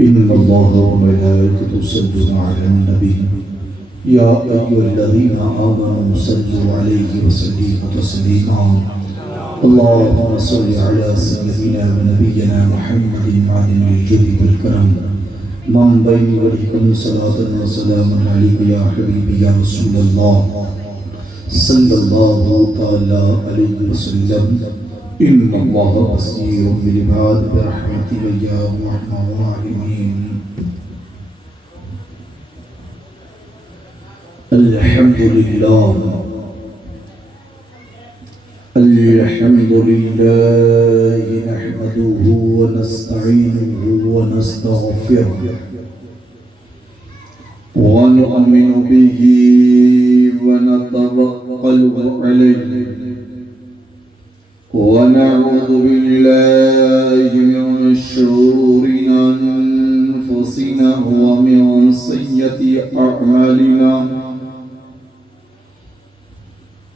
إن الله وملائكته يصلون على النبي يا أيها الذين آمنوا صلوا عليه وسلموا تسليما اللهم صل على سيدنا ونبينا محمد معدن الجود والكرم من بين وليكم صلاة وسلام عليك يا حبيبي يا رسول الله صلى الله تعالى عليه وسلم إن الله بصير بالعباد برحمته يا أرحم الراحمين. الحمد لله الحمد لله نحمده ونستعينه ونستغفره ونؤمن به ونتوكل عليه ونعوذ بالله من شرور أنفسنا ومن سيئات أعمالنا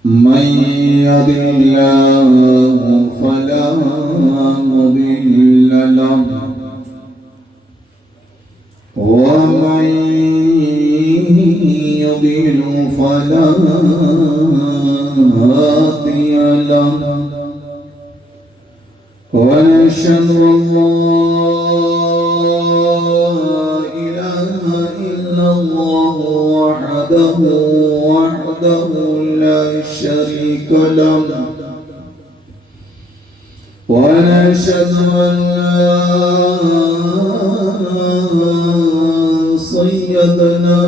من يهد الله فلا مضل له ومن يضلل فلا هادي له ونشهد أن لا إله إلا الله وحده لا شريك له ونشهد أن سيدنا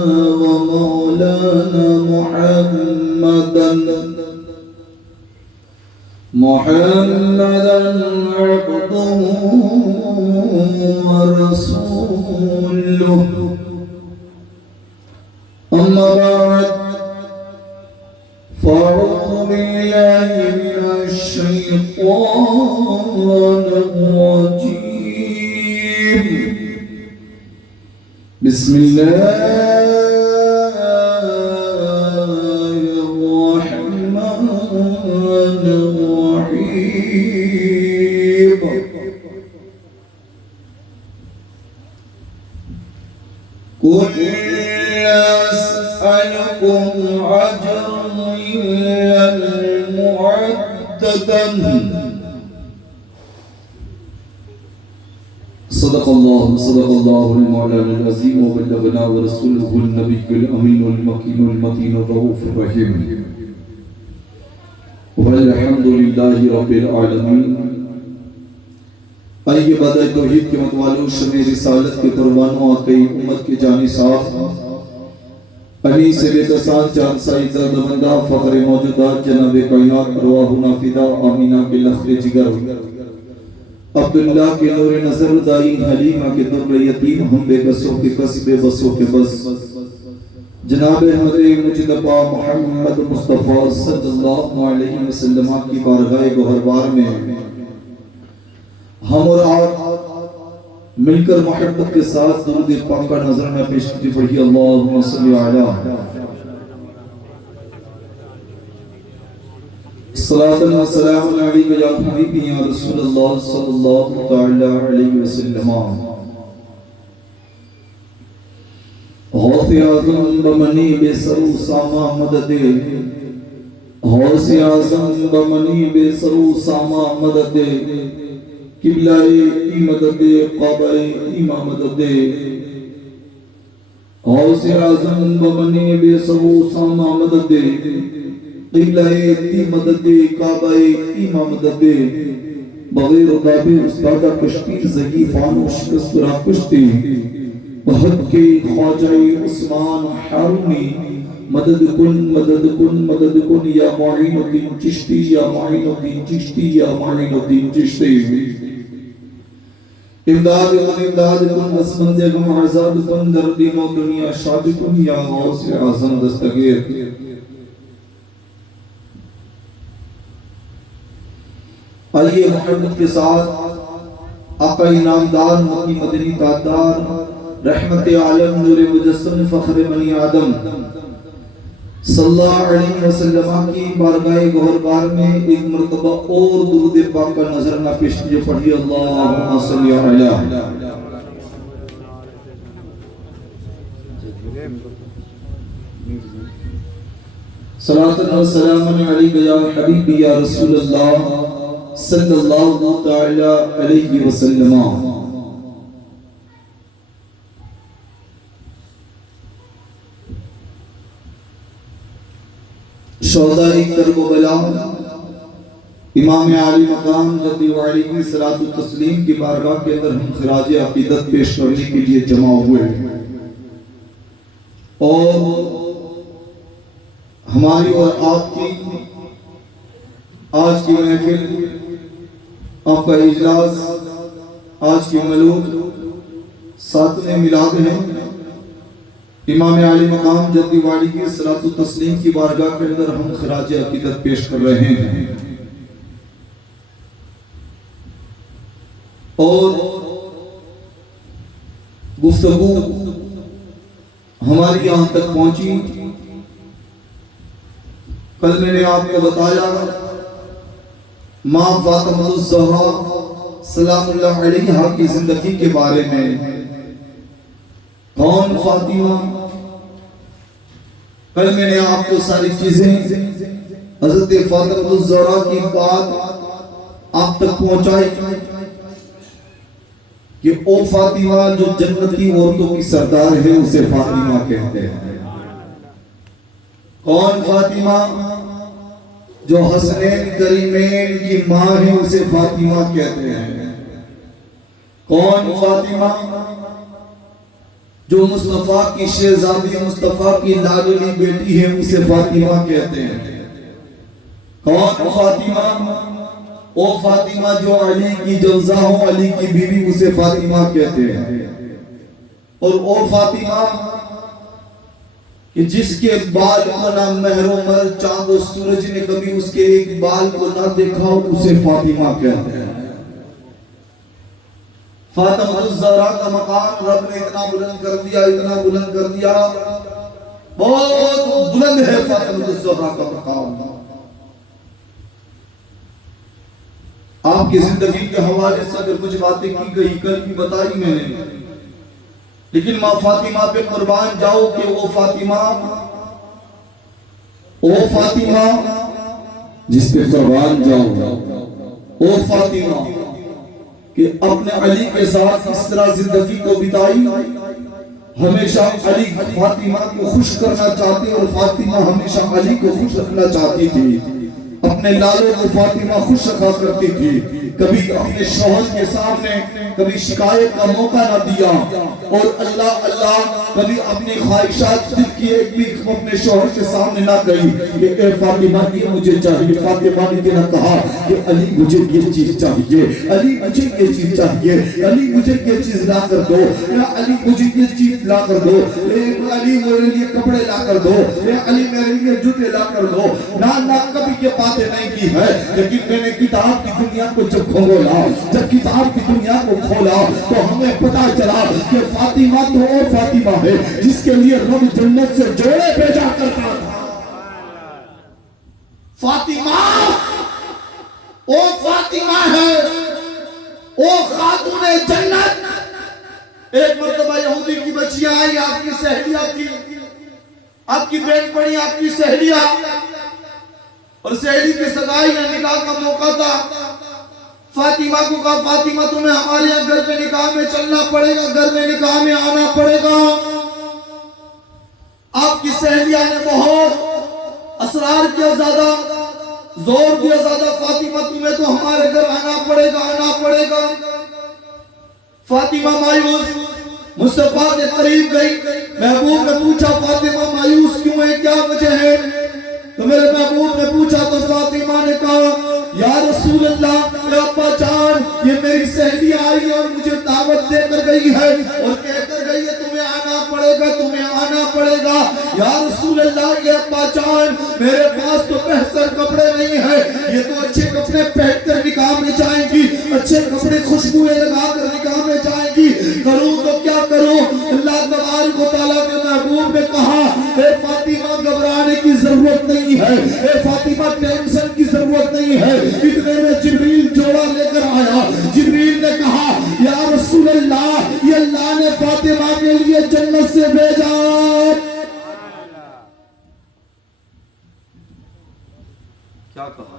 ومولانا محمدا عبده ورسوله أما بعد فأعوذ بالله من الشيطان الرجيم بسم الله الرحمن الرحيم. قل لا أسألكم أجرا إلا المعددا. صدق الله المولانا العظيم وبلغنا ورسوله النبي الأمين المكين المتين الرؤوف الرحيم والحمد لله رب العالمين. آئیے بدائے توحید کے متوالوں شمع رسالت کے پروانوں آقائی امت کے جانی صاحب علی سے بے تسان چاند سائی زرد مندہ فخر موجودات جناب کائنات ارواحنا فدا آمینہ کے لخت جگر عبداللہ کے نور نظر دائی حلیمہ کے در یتیم ہم بے بسوں کے بس بے بسوں کے بس جناب احمد مجدبہ محمد مصطفیٰ صلی اللہ علیہ وسلم کی بارگاہ گوہربار میں ہم اور آپ مل کر محبت کے ساتھ درود پاک کا نظرانہ پیش کی پڑھی. اللہم صلی علی صلاۃ و سلام علیک یا حبیبی یا رسول اللہ صلی اللہ علیہ وسلم. غوث اعظم بمنی بے سرو ساما مدد غوث اعظم بمنی بے سرو ساما مدد قبلہ ای مدد قابہ ایمہ مدد غوث اعظم بمنی بے سرو ساما مدد قبلہ ای مدد قابہ ایمہ مدد بغیر دابی استادہ کشتی زہی فانو شکست را کشتی بہت کے خواجہ عثمان حارونی مدد کن یا معین الدین چشتی یا معین الدین چشتی یا معین الدین چشتی. امداد کن بسمند غم عزاد کن در دین و دنیا شاد کن یا غوث اعظم دستگیر. آئیے محمد کے ساتھ آقا انعامدار مکی مدنی تاجدار رحمت عالم نور مجسم فخر بنی آدم صلی اللہ علیہ وسلم کی بارگاہ گوہربار میں ایک مرتبہ اور درود پاک کا نظرانہ پیش کیجئے. پڑھیے اللہم صلی علی صلاۃ و سلام علیک یا حبیبی یا رسول اللہ صلی اللہ تعالی علیہ وسلم۔ شہداء کربلا امام عالی مقام جدی وعلی کی صلاۃ و تسلیم کی بارگاہ کے اندر ہم خراج عقیدت پیش کرنے کے لیے جمع ہوئے ہیں، اور ہماری اور آپ کی آج کی محفل، آپ کا اجلاس، آج کی مولود 7ویں میلاد ہے۔ امام عالی مقام جدی وعلی کی صلاۃ و تسلیم کی بارگاہ کے اندر ہم خراج عقیدت پیش کر رہے ہیں، اور گفتگو ہماری یہاں تک پہنچی۔ کل میں نے آپ کو بتایا ماں فاطمہ الزہرا سلام اللہ علیہا کی زندگی کے بارے میں۔ کون فاطمہ؟ کل میں نے آپ کو ساری چیزیں حضرت فاطمہ الزہرا کی بات آپ تک پہنچائی کہ او فاطمہ جو جنتی عورتوں کی سردار ہے اسے فاطمہ کہتے ہیں۔ کون فاطمہ؟ جو حسنین کریمین کی ماں ہے اسے فاطمہ کہتے ہیں۔ کون فاطمہ؟ جو مصطفیٰ کی شہزادی، مصطفیٰ کی لاڈلی بیٹی ہے اسے فاطمہ کہتے ہیں۔ کون فاطمہ؟ او فاطمہ جو علی کی جوزا ہو، علی کی بیوی، اسے فاطمہ کہتے ہیں۔ اور او فاطمہ کہ جس کے بال کو نہ مہر و مر چاند و سورج نے کبھی اس کے ایک بال کو نہ دیکھا ہو، اسے فاطمہ کہتے ہیں۔ فاطمہ الزہرا کا مقام رب نے اتنا بلند کر دیا، اتنا بلند کر دیا، بہت بلند ہے فاطمہ الزہرا کا مقام۔ آپ کی زندگی کے حوالے سے اگر کچھ باتیں کی گئی، کل بھی بتائی میں نے، لیکن ماں فاطمہ پہ قربان جاؤ کہ وہ فاطمہ جس پہ قربان جاؤ، وہ فاطمہ کہ اپنے علی کے ساتھ اس طرح زندگی کو بتائی، ہمیشہ علی فاطمہ کو خوش کرنا چاہتی اور فاطمہ ہمیشہ علی کو خوش رکھنا چاہتی تھی۔ اپنے لالوں کو فاطمہ خوش رکھا کرتی تھی، کبھی اپنے شوہر کے سامنے کبھی شکایت کا موقع نہ دیا، اور اللہ اللہ کبھی اپنی خواہشات دل کی ایک بھی اپنے شوہر کے سامنے نہ کہی کہ اے فاطمہ یہ مجھے چاہیے۔ فاطمہ نے نہ کہا کہ علی مجھے یہ چیز چاہیے، علی مجھے یہ چیز چاہیے، علی مجھے یہ چیز لا کر دو، یا علی مجھے یہ چیز لا کر دو، اے علی میرے لیے کپڑے لا کر دو، اے علی میرے لیے جوتے لا کر دو۔ نہ کبھی یہ باتیں نہیں کی ہے، لیکن میں نے کتاب کی دنیا کو جب کھولا، جب کتاب کی دنیا کو کھولا تو ہمیں پتا چلا کہ فاطمہ تو وہ فاطمہ ہے جس کے لیے رب جنت سے جوڑے بھیجا کرتا تھا۔ فاطمہ وہ فاطمہ ہے، وہ خاتون جنت۔ ایک مرتبہ یہودی کی بچیاں آئی، آپ کی سہیلیاں تھی، آپ کی بہن پڑی، آپ کی سہیلیاں، اور سہیلی کے سگائی یا نکاح کا موقع تھا۔ فاطمہ کو کہا فاطمہ تمہیں ہمارے یہاں گھر میں نکاح میں چلنا پڑے گا، گھر میں نکاح میں آنا پڑے گا۔ آپ کی سہیلیاں نے بہت اصرار کیا، زیادہ زور دیا، زیادہ فاطمہ تمہیں تو ہمارے گھر آنا پڑے گا، آنا پڑے گا۔ فاطمہ مایوس مصطفیٰ کے قریب گئی، محبوب نے پوچھا فاطمہ مایوس کیوں ہے، کیا وجہ ہے؟ تو میرے محبوب نے پوچھا تو فاطمہ نے کہا یا رسول اللہ، اے ابا جان، یہ میری سہیلی آئی اور مجھے دعوت دے کر گئی ہے اور کہہ کر گئی ہے تمہیں آنا پڑے گا، تمہیں آنا پڑے گا۔ یا رسول اللہ، یہ ابا جان، میرے پاس تو بہتر کپڑے نہیں ہیں، یہ تو اچھے کپڑے پہن کر نکاح میں جائیں گی، اچھے کپڑے خوشبوئیں لگا کر نکاح میں جائیں گی، کروں تو کیا کروں؟ اللہ تبارک و تعالیٰ کے محبوب نے کہا اے فاطمہ گھبرانے کی ضرورت نہیں ہے، اے فاطمہ ٹینشن کی ضرورت نہیں ہے۔ اتنے میں جبریل جوڑا لے کر آیا، جبریل نے کہا یا رسول اللہ، یہ اللہ نے فاطمہ کے لیے جنت سے بھیجا. کیا کہا؟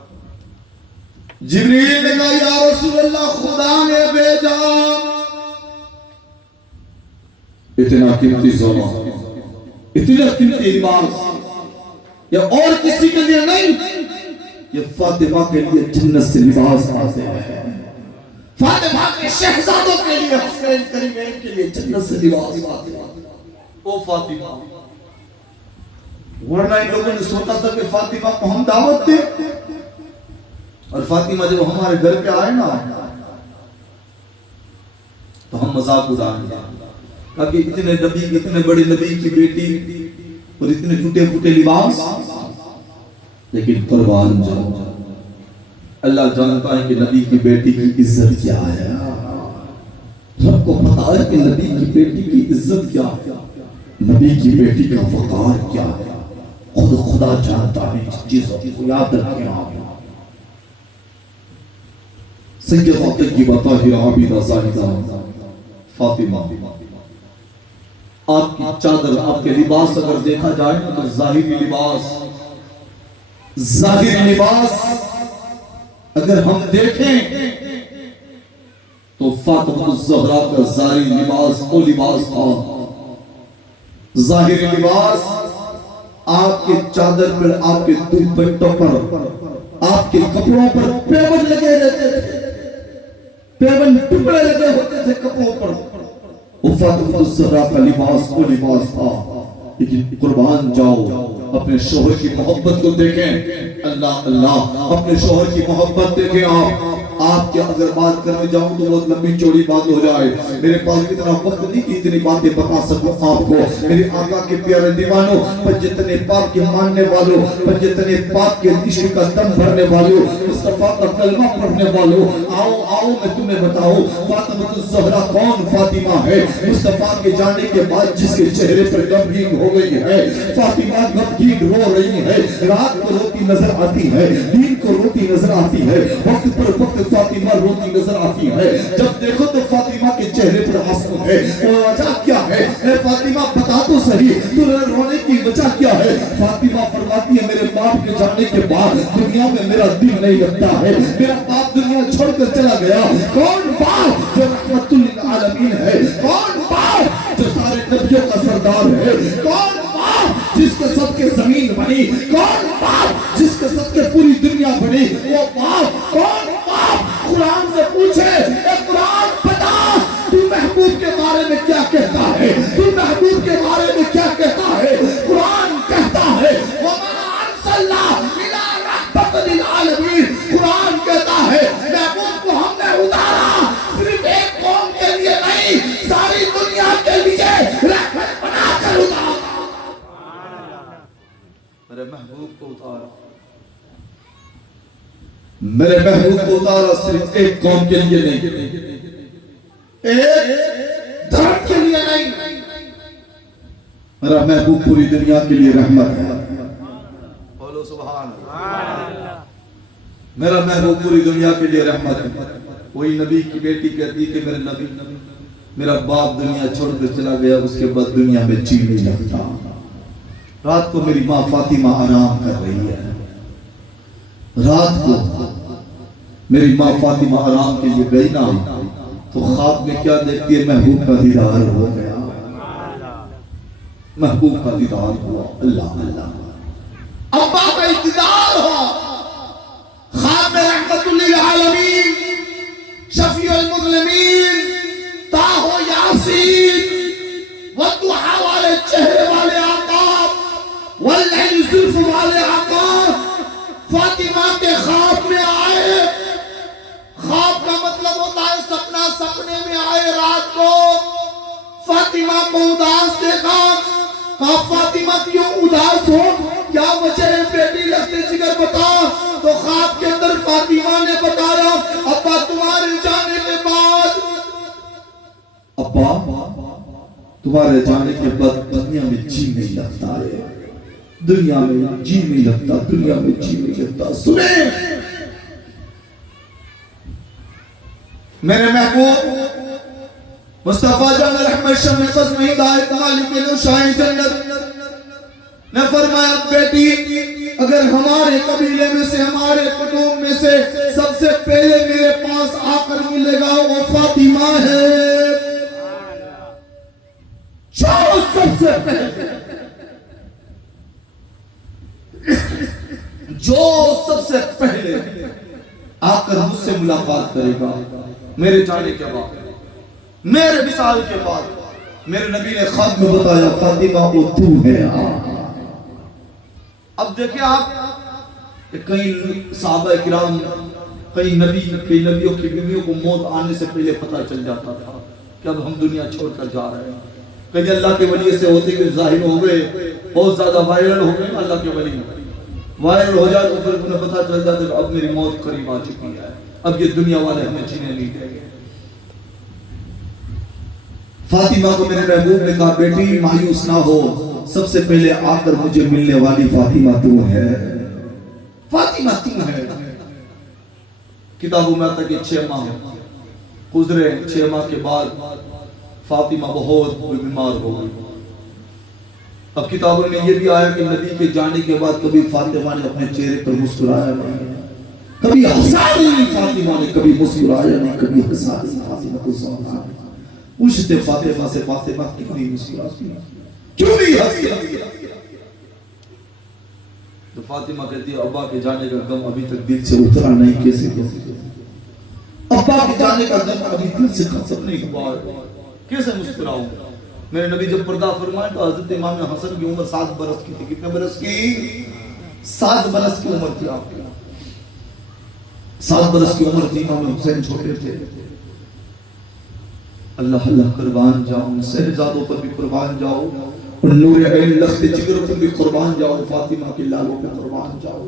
جبریل نے کہا یا رسول اللہ خدا نے بھیجا. اتنا قیمتی زونا، اتنا قیمتی لباس یا اور کسی کے لیے نہیں، یہ فاطمہ کے لیے جنت سے لباس آتے ہیں. فاطمہ کے شہزادوں کے لیے، حسین کریمین کے لیے جنت سے لباس آتے ہیں. او فاطمہ، ورنہ ان لوگوں نے سوچا تھا کہ فاطمہ کو ہم دعوت دیں، اور فاطمہ جب ہمارے گھر پہ آئے نا تو ہم مذاق اڑائیں گے کہ اتنے نبی، اتنے بڑے نبی کی بیٹی اور اتنے ٹوٹے پھوٹے لباس. لیکن قربان جاؤ، اللہ جانتا ہے کہ نبی کی بیٹی کی عزت کیا ہے. رب کو پتا ہے کہ نبی کی بیٹی کی عزت کیا ہے، نبی کی بیٹی کا وقار کیا ہے. خود خدا جانتا ہے اس چیزوں کو یاد رکھیں. آپ سیدہ طیبہ طاہرہ عابدہ زاہدہ فاطمہ، آپ کی چادر، آپ کے لباس اگر دیکھا جائے تو ظاہری لباس اگر ہم دیکھیں تو فاطمہ الزہرا کا ظاہری لباس وہ لباس تھا. ظاہری لباس آپ کے چادر پر، آپ کے دوپٹوں پر، آپ کے کپڑوں پر پیبند لگے رہتے تھے، پیبند ٹکڑے لگے ہوتے تھے کپڑوں پر. وہ فاطمہ الزہرا کا لباس وہ لباس تھا. لیکن قربان جاؤ، اپنے شوہر کی محبت کو دیکھیں. اللہ اللہ، اپنے شوہر کی محبت دیکھیں. آپ کے اگر بات کرنے جاؤں تو بہت لمبی چوڑی بات ہو جائے. میرے پاس اتنا وقت نہیں کہ اتنی باتیں بتا سکوں آپ کو. میرے آقا کے پیارے دیوانوں، پنجتن پاک کے ماننے والوں، پنجتن پاک کے عشق کا دم بھرنے والوں، مصطفیٰ کا کلمہ پڑھنے والوں، آؤ میں تمہیں بتاؤں فاطمہ الزہرا کون فاطمہ ہے. مصطفیٰ کے جانے کے بعد جس کے چہرے پر غمگین ہو گئی ہے. فاطمہ غمگین رو رہی ہے، رات کو روتی نظر آتی ہے، دن کو روتی نظر آتی ہے، وقت پر وقت فاطمہ روتی نظر آتی ہے. جب دیکھو تو فاطمہ کے چہرے پر آنسو ہے. وجہ کیا ہے؟ اے فاطمہ بتا تو صحیح، تو رونے کی وجہ کیا ہے؟ فاطمہ فرماتی ہے میرے باپ کے جانے کے بعد دنیا میں میرا دل نہیں لگتا ہے. میرا باپ دنیا چھوڑ کر چلا گیا. کون باپ جو رحمت للعالمین ہے؟ کون باپ جو سارے نبیوں کا سردار ہے؟ کون باپ جس کے سب کے زمین بنی؟ کون باپ جس کے سب کے پوری دنیا بنی؟ وہ باپ کون باپ؟ قرآن سے پوچھے، اے قرآن بتا تو محبوب کے بارے میں کیا کہتا ہے؟ تو محبوب کے بارے میں کیا کہتا ہے؟ قرآن کہتا ہے وَمَا أَرْسَلْنَا إِلَىٰ رَحْمَةً لِلْعَالَمِينَ. قرآن کہتا ہے محبوب کو ہم نے اتارا صرف ایک قوم کے لیے نہیں، ساری دنیا کے لیے رحمت بنا کر اتارا. میرے محبوب کو اتارا، میرے محبوب کو اتارا صرف ایک قوم کے لیے نہیں، ایک دھرم کے لیے نہیں. میرا محبوب پوری دنیا کے لیے رحمت ہے. بولو سبحان اللہ. میرا محبوب پوری دنیا کے لیے رحمت ہے. کوئی نبی کی بیٹی کہتی کہ میرے نبی، میرا باپ دنیا چھوڑ کر چلا گیا، اس کے بعد دنیا میں جی نہیں لگتا. رات کو میری ماں فاطمہ آرام کر رہی ہے. رات کو میری ماں فاطمہ آرام کے لیے گئی نا تو خواب میں کیا دیکھتی ہے؟ محبوب کا دیدار ہو گیا، محبوب کا دیدار ہوا. اللہ اللہ، ابا کا دیدار ہوا. خواب میں رحمت للعالمین، شفیع المظلمین، طاہ یاسین والضحیٰ والے چہرے والے آقا، واللیل زلف والے آقا فاطمہ کے خواب میں آئے. خواب کا مطلب ہوتا ہے سپنا، سپنے میں آئے. رات کو فاطمہ کو اداس دیکھا. کہا فاطمہ کیوں اداس ہو؟ کیا وجہ ہے بیٹی؟ لگتے جگر بتا. تو خواب کے اندر فاطمہ نے بتایا ابا تمہارے جانے کے بعد، ابا تمہارے جانے کے بعد دنیا میں جی نہیں لگتا ہے، دنیا میں جی نہیں لگتا، دنیا میں جی نہیں لگتا. سنیں میرے محبوب مصطفیٰ جان رحمت شم قسم ہدایت مالک نوشائیں جنت نے فرمایا بیٹی اگر ہمارے قبیلے میں سے ہمارے قدوم میں سے سب سے پہلے میرے پاس آ کر ملے گا وہ فاطمہ ہے جو سب سے پہلے آ کر مجھ سے ملاقات کرے گا میرے جانے کے بعد میرے وصال کے بعد میرے نبی نے خط میں بتایا فاطمہ وہ تو ہے اب دیکھیں آپ کہ کئی صحابہ کرام کئی نبیوں کی بیویوں کو موت آنے سے پہلے پتہ چل جاتا تھا کہ اب ہم دنیا چھوڑ کر جا رہے ہیں کئی اللہ کے ولی سے ہوتے کہ ظاہر ہو گئے بہت زیادہ وائرل ہو گئے اللہ کے ولی وائرل ہو جائے تو پھر انہیں پتہ چل جاتا کہ اب میری موت قریب آ چکی ہے اب یہ دنیا والے ہمیں جینے نہیں دیں گے فاطمہ کو میرے محبوب نے کہا بیٹی مایوس نہ ہو سب سے پہلے آ کر مجھے ملنے والی فاطمہ تو ہے فاطمہ تو ہے کتابوں میں آتا کہ 6 ماہ گزرے 6 ماہ کے بعد فاطمہ بہت بیمار ہو گئی اب کتابوں میں یہ بھی آیا کہ نبی کے جانے کے بعد کبھی فاطمہ نے اپنے چہرے پر مسکرایا نہیں کبھی ہنسا نہیں فاطمہ نے کبھی مسکرایا نہیں کبھی ہنسا نہیں فاطمہ کو سوال پوچھتے فاطمہ سے فاطمہ کتنی مسکراتی کیوں نہیں ہنسی تو فاطمہ کہتی ہے ابا کے جانے کا غم ابھی تک دل سے اترا نہیں کیسے ابا کے جانے کا غم ابھی دل سے ختم نہیں ہوا کیسے مسکراؤں میرے نبی جب پردہ فرمائے تو حضرت امام حسن کی عمر 7 برس کی تھی کتنے برس کی 7 برس کی عمر تھی آپ کی 7 برس کی عمر تھی امام حسین چھوٹے تھے اللہ اللہ قربان جاؤں شہزادوں پر بھی قربان جاؤ اور نور عین لخت جگر پر بھی قربان جاؤ فاطمہ کے لالوں پہ قربان جاؤ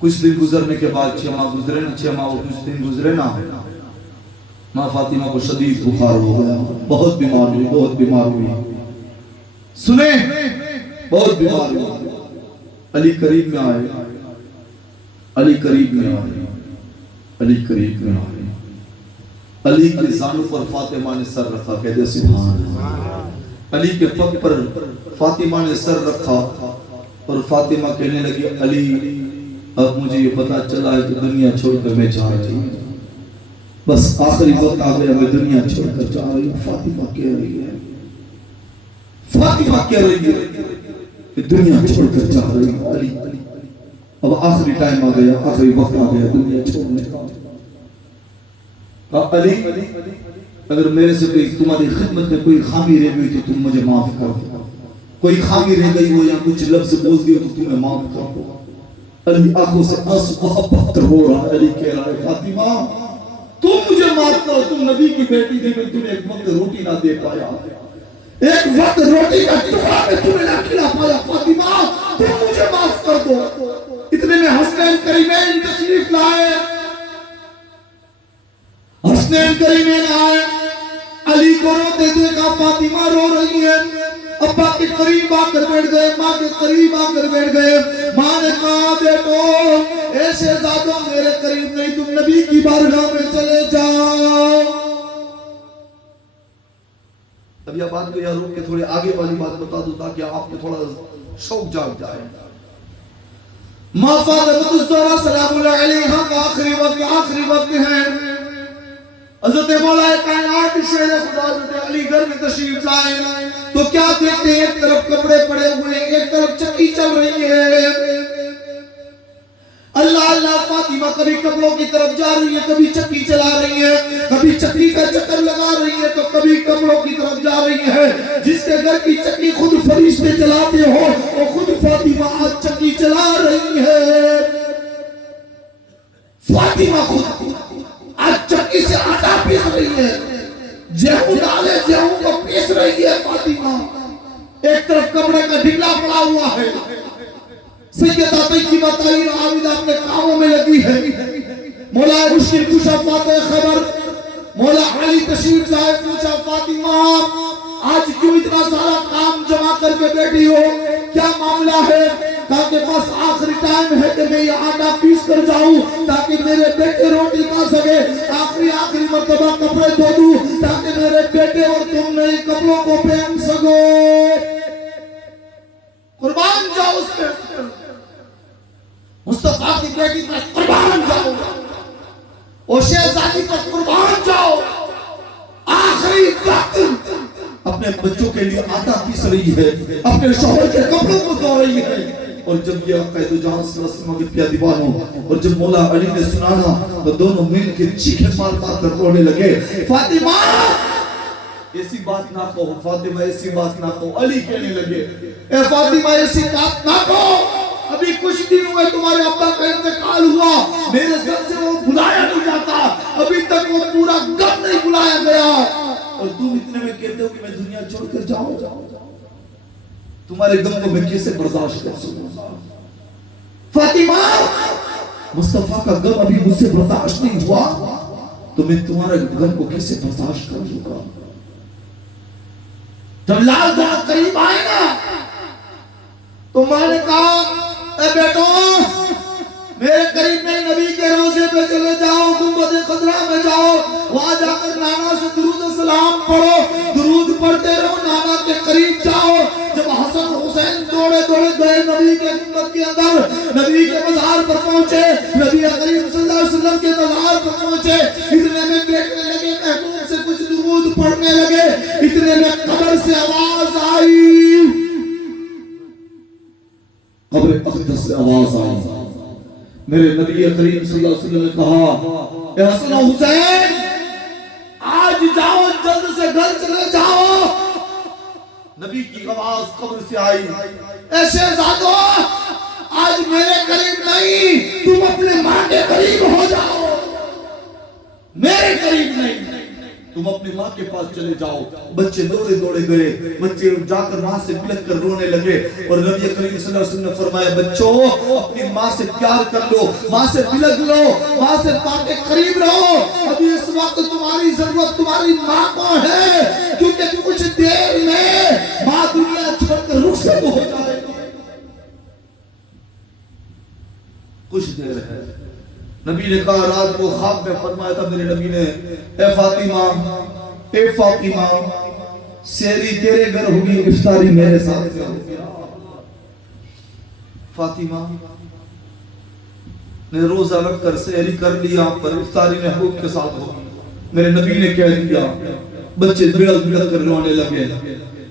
کچھ دن گزرنے کے بعد 6 ماہ گزرے نا 6 ماہ اور کچھ دن گزرے نا ماں فاطمہ کو شدید بخار ہو گیا بہت بیمار ہوئی سنیں بہت بیمار ہوئی علی قریب میں آئے علی قریب میں آئے علی کے زانوں پر فاطمہ نے سر رکھا کہتے سبحان اللہ علی کے پگ پر فاطمہ نے سر رکھا اور فاطمہ کہنے لگی علی اب مجھے یہ پتا چلا ہے کہ دنیا چھوڑ کر میں جا رہی ہوں بس آخری وقت آ گیا میں دنیا چھوڑ کر جا رہی ہوں فاطمہ کہہ رہی ہے کہ دنیا چھوڑ کر جا رہی ہوں علی اب آخری ٹائم آ گیا آخری وقت آ گیا دنیا چھوڑنے کا علی اگر میرے سے کوئی تمہاری خدمت میں کوئی خامی رہ گئی تو تم مجھے معاف کر دو کوئی خامی رہ گئی ہو یا کچھ لفظ بول گئی تو تمہیں معاف کر دو علی آنکھوں سے آنسو محبت ہو رہا ہے علی کہہ رہا ہے فاطمہ تم مجھے معاف کرو تم نبی کی بیٹی تھی میں تمہیں ایک وقت روٹی نہ دے پایا ایک وقت روٹی کا ٹکڑا میں تمہیں نہ کھلا پایا فاطمہ تم مجھے معاف کر دو اتنے میں حسنین کریمین تشریف لائے حسنین کریمین آئے علی کو روتے دیکھا فاطمہ رو رہی ہے ابا کے قریب آ کر بیٹھ گئے ماں کے قریب آ کر بیٹھ گئے ماں نے کہا بیٹو اے شہزادوں میرے قریب نہیں تم نبی کی بارگاہ میں چلے جاؤ اب یہ بات کو یہاں روک کے تھوڑی آگے والی بات بتا دوں تاکہ آپ کو تھوڑا شوق جاگ جائے ماں فاطمہ الزہرا سلام اللہ علیہا کا آخری وقت ہے حضرت مولا کائنات شہر خدا حضرت علی گھر میں تشریف لائے تو کیا دیکھتے ہیں ایک طرف کپڑے پڑے ہوئے ہیں ایک طرف چکی چل رہی ہے اللہ اللہ فاطمہ کبھی کپڑوں کی طرف جا رہی ہے کبھی چکی چلا رہی ہے کبھی چکی کا چکر لگا رہی ہے تو کبھی کپڑوں کی طرف جا رہی ہے جس کے گھر کی چکی خود فرشتے چلاتے ہو وہ خود فاطمہ آج چکی چلا رہی ہے فاطمہ خود آج چکی سے آٹا پیس رہی ہے گیہوں ڈالے گیہوں کو پیس رہی ہے فاطمہ ایک طرف کپڑے کا ڈھگلا پڑا ہوا ہے سیدہ طیبہ طاہرہ عابدہ اپنے کاموں میں لگی ہے مولا مشکل کشا فاتح خبر مولا علی تشریف لائے پوچھا فاطمہ آج کیوں اتنا سارا کام جمع کر کے بیٹھی ہو کیا معاملہ ہے تاکہ بس آخری ٹائم ہے کہ میں یہ آٹا پیس کر جاؤں تاکہ میرے بیٹے روٹی کھا سکے، آخری مرتبہ کپڑے دھو دوں تاکہ میرے بیٹے اور تم نئے کپڑوں کو پہن سکو۔ قربان جاؤ اس پہ، مصطفیٰ کی بیٹی پر قربان جاؤ، اور شہزادی پر قربان جاؤ۔ آخری وقت اپنے بچوں کے لیے آٹا پیس رہی ہے، اپنے شوہر کے کپڑوں کو دھو رہی ہے، اور جب یہ قائد جہاں صلی اللہ علیہ وسلم کے پیارے دیوانوں اور جب مولا علی نے سنانا تو دونوں مل کے چیخیں مار مار کر رونے لگے۔ فاطمہ ایسی بات نہ کہو، فاطمہ ایسی بات نہ کہو۔ علی کہنے لگے اے فاطمہ ایسی بات نہ کہو، ابھی کچھ دن ہوئے تمہارے ابا کا انتقال ہوا، میرے سر سے وہ بلایا نہیں جاتا، ابھی تک وہ پورا غم نہیں بلایا گیا، اور تم اتنے میں کہتے ہو کہ میں دنیا چھوڑ کر جاؤں، تمہارے غم کو میں کیسے برداشت کر سکوں؟ فاطمہ مصطفیٰ کا غم ابھی مجھ سے برداشت نہیں ہوا تو میں تمہارے غم کو کیسے برداشت کر لوں گا؟ جب لال دعا قریب آئے نا تو ماں نے کہا اے بیٹو میرے قریب میں نبی کے روضے پہ چلے جاؤ، گنبد خضرا میں جاؤ، وہاں جا کر نانا سے درود و سلام پڑھو، درود پڑھتے رہو، نانا کے قریب جاؤ۔ جب حسن حسین دوڑے دوڑے گئے نبی کے گنبد کے اندر، نبی کے مزار پر پہنچے، نبی کریم صلی اللہ علیہ وسلم کے مزار پر پہنچے، اتنے میں بیٹھنے لگے، محبوب سے کچھ درود پڑھنے لگے، اتنے میں قبر سے آواز آئی، قبر اقدس سے آواز آئی۔ میرے نبی کریم صلی اللہ علیہ وسلم نے کہا اے حسن و حسین آج جاؤ، جلد سے گھر چلے جاؤ۔ نبی کی آواز قبر سے آئی اے شہزادو آج میرے قریب نہیں، تم اپنے ماں کے قریب ہو جاؤ، میرے قریب نہیں، تم اپنی ماں کے پاس چلے جاؤ۔ بچے دوڑے دوڑے گئے، بچے جا کر ماں سے بلک کر رونے لگے، اور نبی کریم صلی اللہ علیہ وسلم نے فرمایا بچوں اپنی ماں سے پیار کر لو، ماں سے بلک لو، ماں سے ماں کے قریب رہو، ابھی اس وقت تمہاری ضرورت تمہاری ماں کو ہے، کیونکہ کچھ دیر میں ماں دنیا چھوڑ کر رخصت ہو جائے گی، کچھ دیر ہے۔ نبی نے کہا رات کو خواب میں فرمایا تھا میرے نبی نے اے فاطمہ سحری تیرے گھر ہوگی، افطاری میرے ساتھ ہوگی۔ فاطمہ نے روزہ رکھ کر سحری کر لیا، پر افطاری محبوب کے ساتھ ہوگی۔ میرے نبی نے کہہ دیا، بچے بڑک بڑک کر رونے لگے،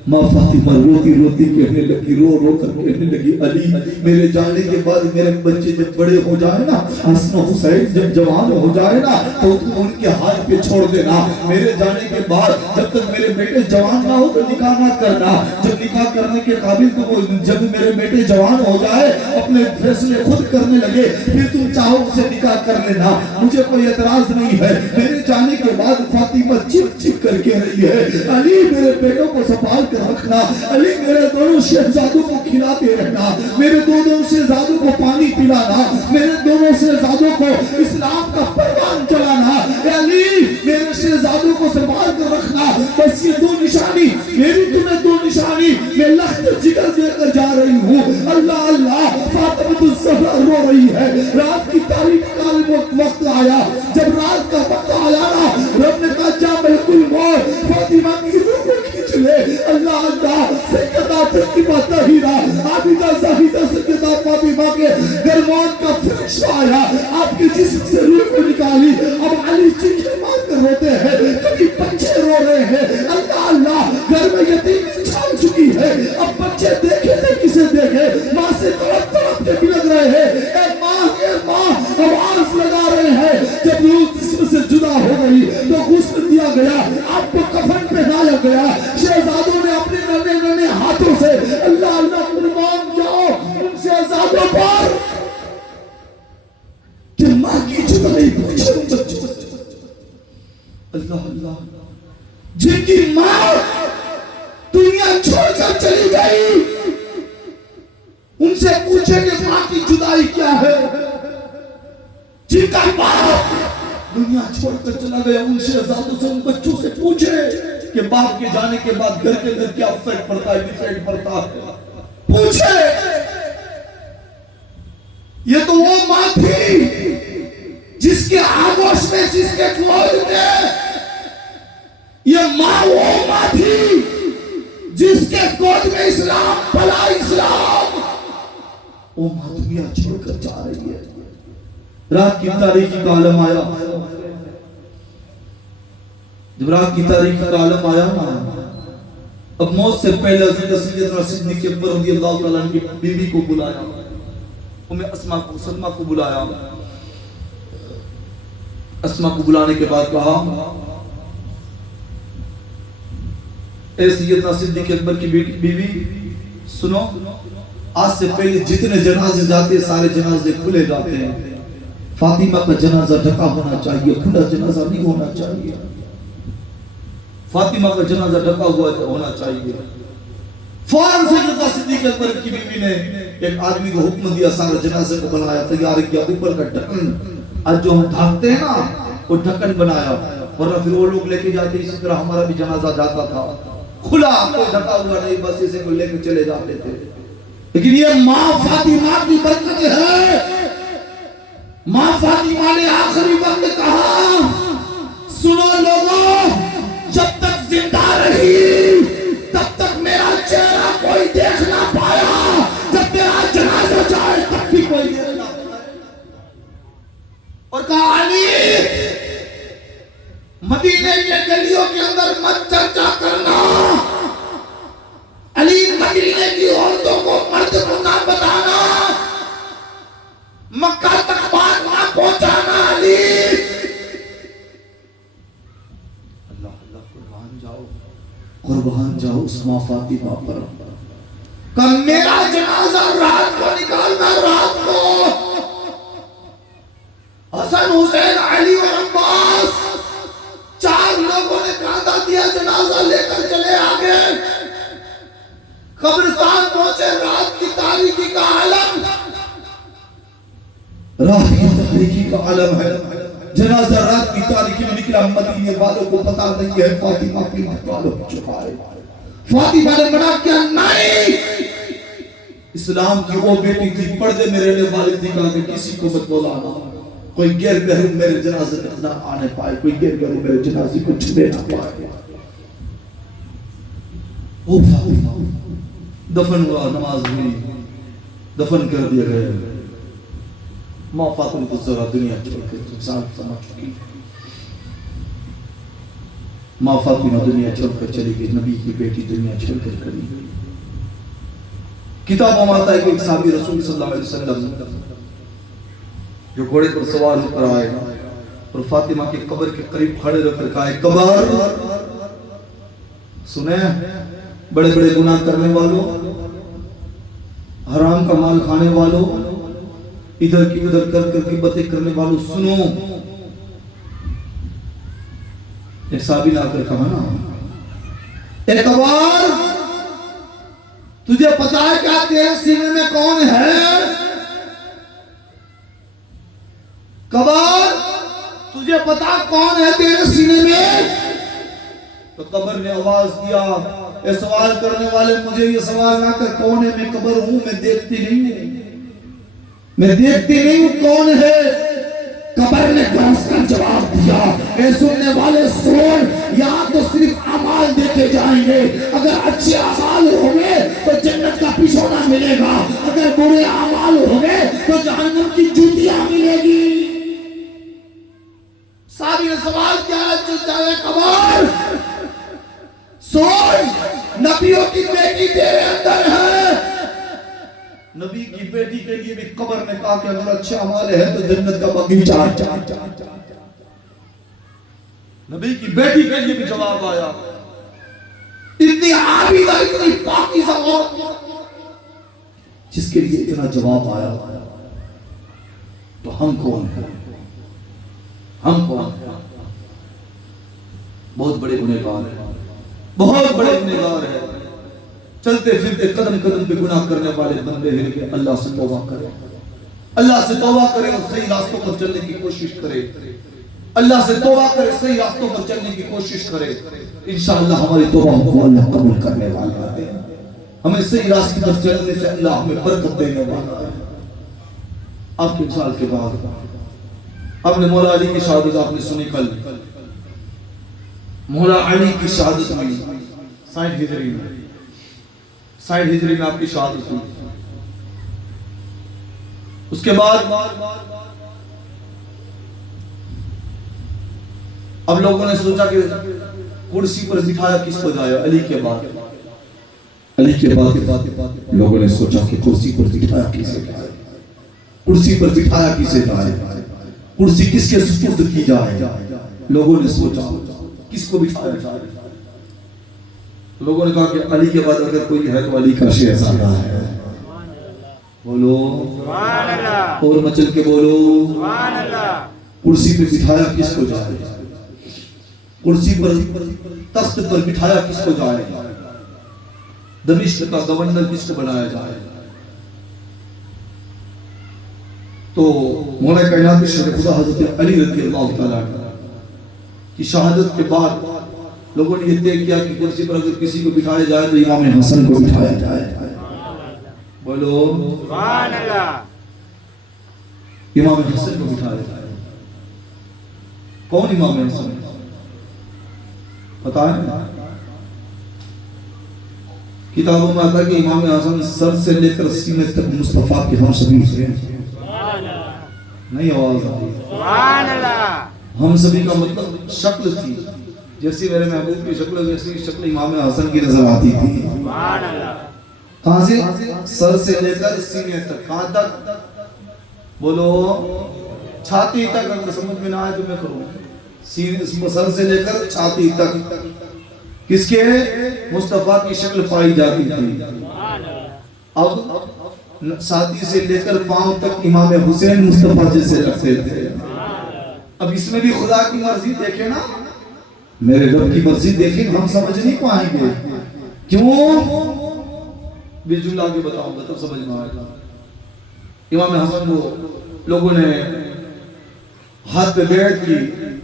ماں فاطمہ روتی روتی کہنے لگی، رو رو کر کہنے لگی علی میرے جانے کے بعد میرے بچے جب بڑے ہو جائے نا، حسن و حسین جب جوان ہو جائے نا تو ان کے حال پہ چھوڑ دینا، میرے جانے کے بعد جب تک میرے بیٹے جوان نہ ہو تو نکاح نہ کرنا، جب نکاح کرنے کے قابل تو جب میرے بیٹے جوان ہو جائے اپنے فیصلے خود کرنے لگے پھر تم چاہو اسے نکاح کر لینا، مجھے کوئی اعتراض نہیں ہے۔ میرے جانے کے بعد فاطمہ چپ چپ کر کہہ رہی ہے علی میرے بیٹوں کو سنبھال کر رکھنا، علی میرے دونوں شہزادوں کو کھلاتے رہنا، میرے دونوں شہزادوں کو پانی پلانا، میرے دونوں شہزادوں کو اسلام کا پروان چلانا، اے علی میرے شہزادوں کو سنبھال کر رکھنا، بس یہ دو نشانی میری تمہیں دو نشانی میں لخت جگر دے کر جا رہی ہوں۔ اللہ اللہ فاطمہ الزہرا رو رہی ہے، رات کی تاریخ کا وقت آیا، جب رات کا وقت آیا نا رب نے کہا جا ملک الموت فاطمہ کی روح کو کھینچ لے۔ اللہ اللہ سیدہ طیبہ طاہرہ عابدہ زاہدہ سیدہ فاطمہ کے گرمان کا فرش آیا، آپ کے جسم سے روح کو نکالی، اب علی چیخیں مار کر روتے ہیں، کبھی بچے رو رہے ہیں، اللہ اللہ گھر میں یتیمی چھا چکی ہے، اب بچے دیکھے تھے کسے دیکھے، ماں سے طرف طرف کے بلگ رہے ہیں، اے ماں آواز لگا رہے ہیں، جب روح جسم سے جدا ہو گئی تو غسل دیا گیا، آپ کو کفن پہنایا گیا، شہزادوں نے اپنے ننے ننے ہاتھوں سے اللہ اللہ قربان جاؤ ان شہزادوں پر کہ ماں کی جدائی پوچھے ان بچوں، اللہ اللہ جن کی ماں دنیا چھوڑ کر چلی گئی ان سے پوچھے کہ ماں کی جدائی کیا ہے، جن کا باپ دنیا چھوڑ کر چلا گیا ان شہزادوں سے ان بچوں سے پوچھے کہ باپ کے جانے کے بعد گھر کے اندر کیا افیکٹ پڑتا ہے، ڈیفیکٹ پڑتا ہے، پوچھے یہ تو وہ ماں تھی جس کے آگوش میں، جس کے گود میں، یہ ماں وہ ماں تھی جس کے گود میں اسلام پلا، اسلام۔ وہ ماں دنیا چھوڑ کر جا رہی ہے۔ رات کی تاریخی کا عالم آیا، جب رات کی تاریخی کا عالم آیا نا، اب موت سے پہلے حضرت سیدنا صدیق اکبر رضی اللہ تعالیٰ عنہ کی بیوی کو بلایا، اسماء کو، سلمہ کو بلایا۔ اسماء کو بلانے کے بعد کہا، اے سیدنا صدیق اکبر کی بیوی سنو، آج سے پہلے جتنے جنازے جاتے ہیں سارے جنازے کھلے جاتے ہیں، فاطمہ کا جنازہ ڈھکا ہونا چاہیے، کھلا جنازہ نہیں ہونا چاہیے۔ فاطمہ کا جنازہ ڈھکا ہوا ہونا چاہیے۔ فوراً سیدنا صدیق اکبر کی بیوی نے ایک آدمی کو حکم دیا، سارے جنازے کو بنایا، تیار کیا، اوپر کا ڈھکن، آج جو ہم ڈھانکتے ہیں نا وہ ڈھکن بنایا، ورنہ پھر وہ لوگ لے کے جاتے، اسی طرح ہمارا بھی جنازہ جاتا تھا، کھلا، کوئی ڈھکا ہوا نہیں، بس اسے کوئی لے کے چلے جاتے تھے۔ لیکن یہ ماں فاطمہ کی برکت ہے۔ ماں فاطمہ نے آخری وقت کہا، سنو لوگوں، جب تک زندہ رہی تب تک میرا چہرہ کوئی دیکھ نہ پایا، جب میرا جنازہ جائے تب بھی کوئی دیکھ نہ پائے۔ اور کہا، علی، مدینے کے گلیوں کے اندر مت چرچا کرنا، علی مدینے کی عورتوں کو مرد کو نہ بتانا، مکہ تک بات نہ پہنچانا، علی۔ اللہ اللہ، قربان جاؤ اس ماں فاطمہ پر۔ کہ میرا جنازہ رات کو نکالنا، رات کو حسن، حسین، علی اور عباس، 4 لوگوں نے کاندھا دیا، جنازہ لے کر چلے آگے، قبرستان پہنچے، رات کی تاریکی کا عالم، رات کی تاریکی کا عالم ہے، جنازہ رات کی تاریکی میں نکلا، مدینے والوں کو پتا نہیں ہے فاطمہ کی مقالوں میں چھپا ہے۔ فاطمہ نے منع کیا، نہیں، اسلام کی وہ بیٹی تھی، پردے میں رہنے والی تھی، کہا کہ کسی کو مت بلانا، کوئی غیر محرم میرے جنازے میں نہ آنے پائے، کوئی غیر محرم میرے جنازے کو چھوے نہ پائے۔ وہ فاطمہ دفن ہوا، نماز ہوئی، دفن کر دیا گیا۔ ماں فاطمہ کو ذرا دنیا چھوڑ کر انسان سمجھ چکی، ماں فاطمہ دنیا چھوڑ کر چلی گئی، نبی کی بیٹی دنیا چھوڑ کر چلی گئی۔ کتابوں میں آتا ہے کہ ایک صحابی رسول صلی اللہ علیہ وسلم جو گھوڑے پر سوار ہو کر آئے اور فاطمہ کی قبر کے قریب کھڑے رہ کر کہا، قبر سنیں، بڑے بڑے گناہ کرنے والوں، حرام کا مال کھانے والوں، ادھر کی ادھر کر کر غیبتیں کرنے والوں، سنو۔ ایک صحابی نے آ کر کہا نا، اے قبر، تجھے پتا ہے کیا تیرے سینے میں کون ہے؟ قبر، تجھے پتا کون ہے تیرے سینے میں؟ تو قبر نے آواز دیا، اے سوال کرنے والے، مجھے یہ سوال نہ کر کون ہے، میں قبر ہوں، میں دیکھتی نہیں ہوں، میں دیکھتی نہیں ہوں کون ہے۔ قبر نے ہنس کر جواب دیا، اے سننے والے سن، یہاں تو صرف اعمال دیکھے جائیں گے، اگر اچھے اعمال ہوں گے تو جنت کا پچھونا ملے گا، اگر برے اعمال ہوں گے تو جہنم کی جوتیاں ملے گی۔ صحابی نے سوال کیا ہے، چاہے قبر سن، نبیوں کی بیٹی تیرے اندر ہے۔ نبی کی بیٹی کے لیے بھی قبر نے کہا کہ اگر اچھے اعمال ہے تو جنت کا باغیچہ۔ نبی کی بیٹی کے لیے بھی جواب آیا، اتنی عابدہ، اتنی پاکیزہ جس کے لیے اتنا جواب آیا، تو ہم کون ہیں؟ ہم کون ہیں؟ بہت بڑے گنہگار ہیں، بہت بڑے گنہگار ہیں، چلتے پھرتے قدم قدم پہ گناہ کرنے والے بندے ہیں، کہ اللہ سے توبہ کرے، اللہ سے توبہ کرے اور صحیح راستوں پر چلنے کی کوشش کرے، اللہ سے توبہ کرے، صحیح راستوں پر چلنے کی کوشش کرے، انشاءاللہ ہماری توبہ کو اللہ قبول کرنے والا ہے، ہمیں صحیح راستے پر چلنے سے اللہ ہمیں برکت دینے والا ہے۔ آپ کے وصال کے بعد آپ نے مولا علی کی شہادت آپ نے سنی کل، مولا علی کی شہادت ہوئی 60 ہجری میں، 60 ہجری میں آپ کی شہادت ہوئی۔ اس کے بعد اب لوگوں نے سوچا کہ کرسی پر بٹھایا کس کو جائے؟ علی کے بعد، علی کے بعد لوگوں نے سوچا کہ کرسی پر بٹھایا کسے جائے، کرسی پر بٹھایا کسے جائے، کرسی کس کے سپرد کی جائے؟ لوگوں نے سوچا کس کو بٹھایا جائے؟ لوگوں نے کہا کہ علی کے بعد اگر کوئی ہے تو علی کا شہزادہ ہے۔ بولو سبحان اللہ، اور مچل کے بولو سبحان اللہ۔ کرسی پر بٹھایا کس کو جائے؟ کرسی پر تخت پر بٹھایا کس کو جائے؟ دمشق کا گورنر کس کو بنایا جائے؟ تو مولا کائنات شیر خدا حضرت علی رضی اللہ تعالیٰ کی شہادت کے بعد لوگوں نے یہ طے کیا کہ کرسی پر اگر کسی کو بٹھایا جائے تو امام حسن کو بٹھایا جائے۔ بولو سبحان اللہ، امام حسن کو بٹھایا جائے۔ کون امام حسن پتا ہے؟ کتابوں میں آتا ہے کہ امام حسن سر سے لے کر سینے تک مصطفیٰ کے ہم سبھی سے نہیں، آواز آئی سبحان اللہ۔ ہم سبھی کا مطلب شکل تھی، جیسی میرے محبوب کی شکل ویسی شکل امام حسن کی نظر آتی تھی سبحان اللہ۔ کہاں سے؟ سر سے لے کر سینے تک، کہاں تک؟ بولو چھاتی تک۔ اگر سمجھ میں نہ آئے تو میں کروں، سر سے لے کر چھاتی تک کس کے؟ مصطفیٰ کی شکل پائی جاتی تھی۔ اب چھاتی سے لے کر پاؤں تک امام حسین مصطفیٰ جیسے لگتے تھے۔ اب اس میں بھی خدا کی مرضی دیکھیں نا، میرے رب کی مرضی دیکھیں، ہم سمجھ نہیں پائیں گے کیوں؟ جملہ آگے بتاؤں گا تب سمجھ میں آئے گا۔ امام حسن کو لوگوں نے ہاتھ پہ بیعت کی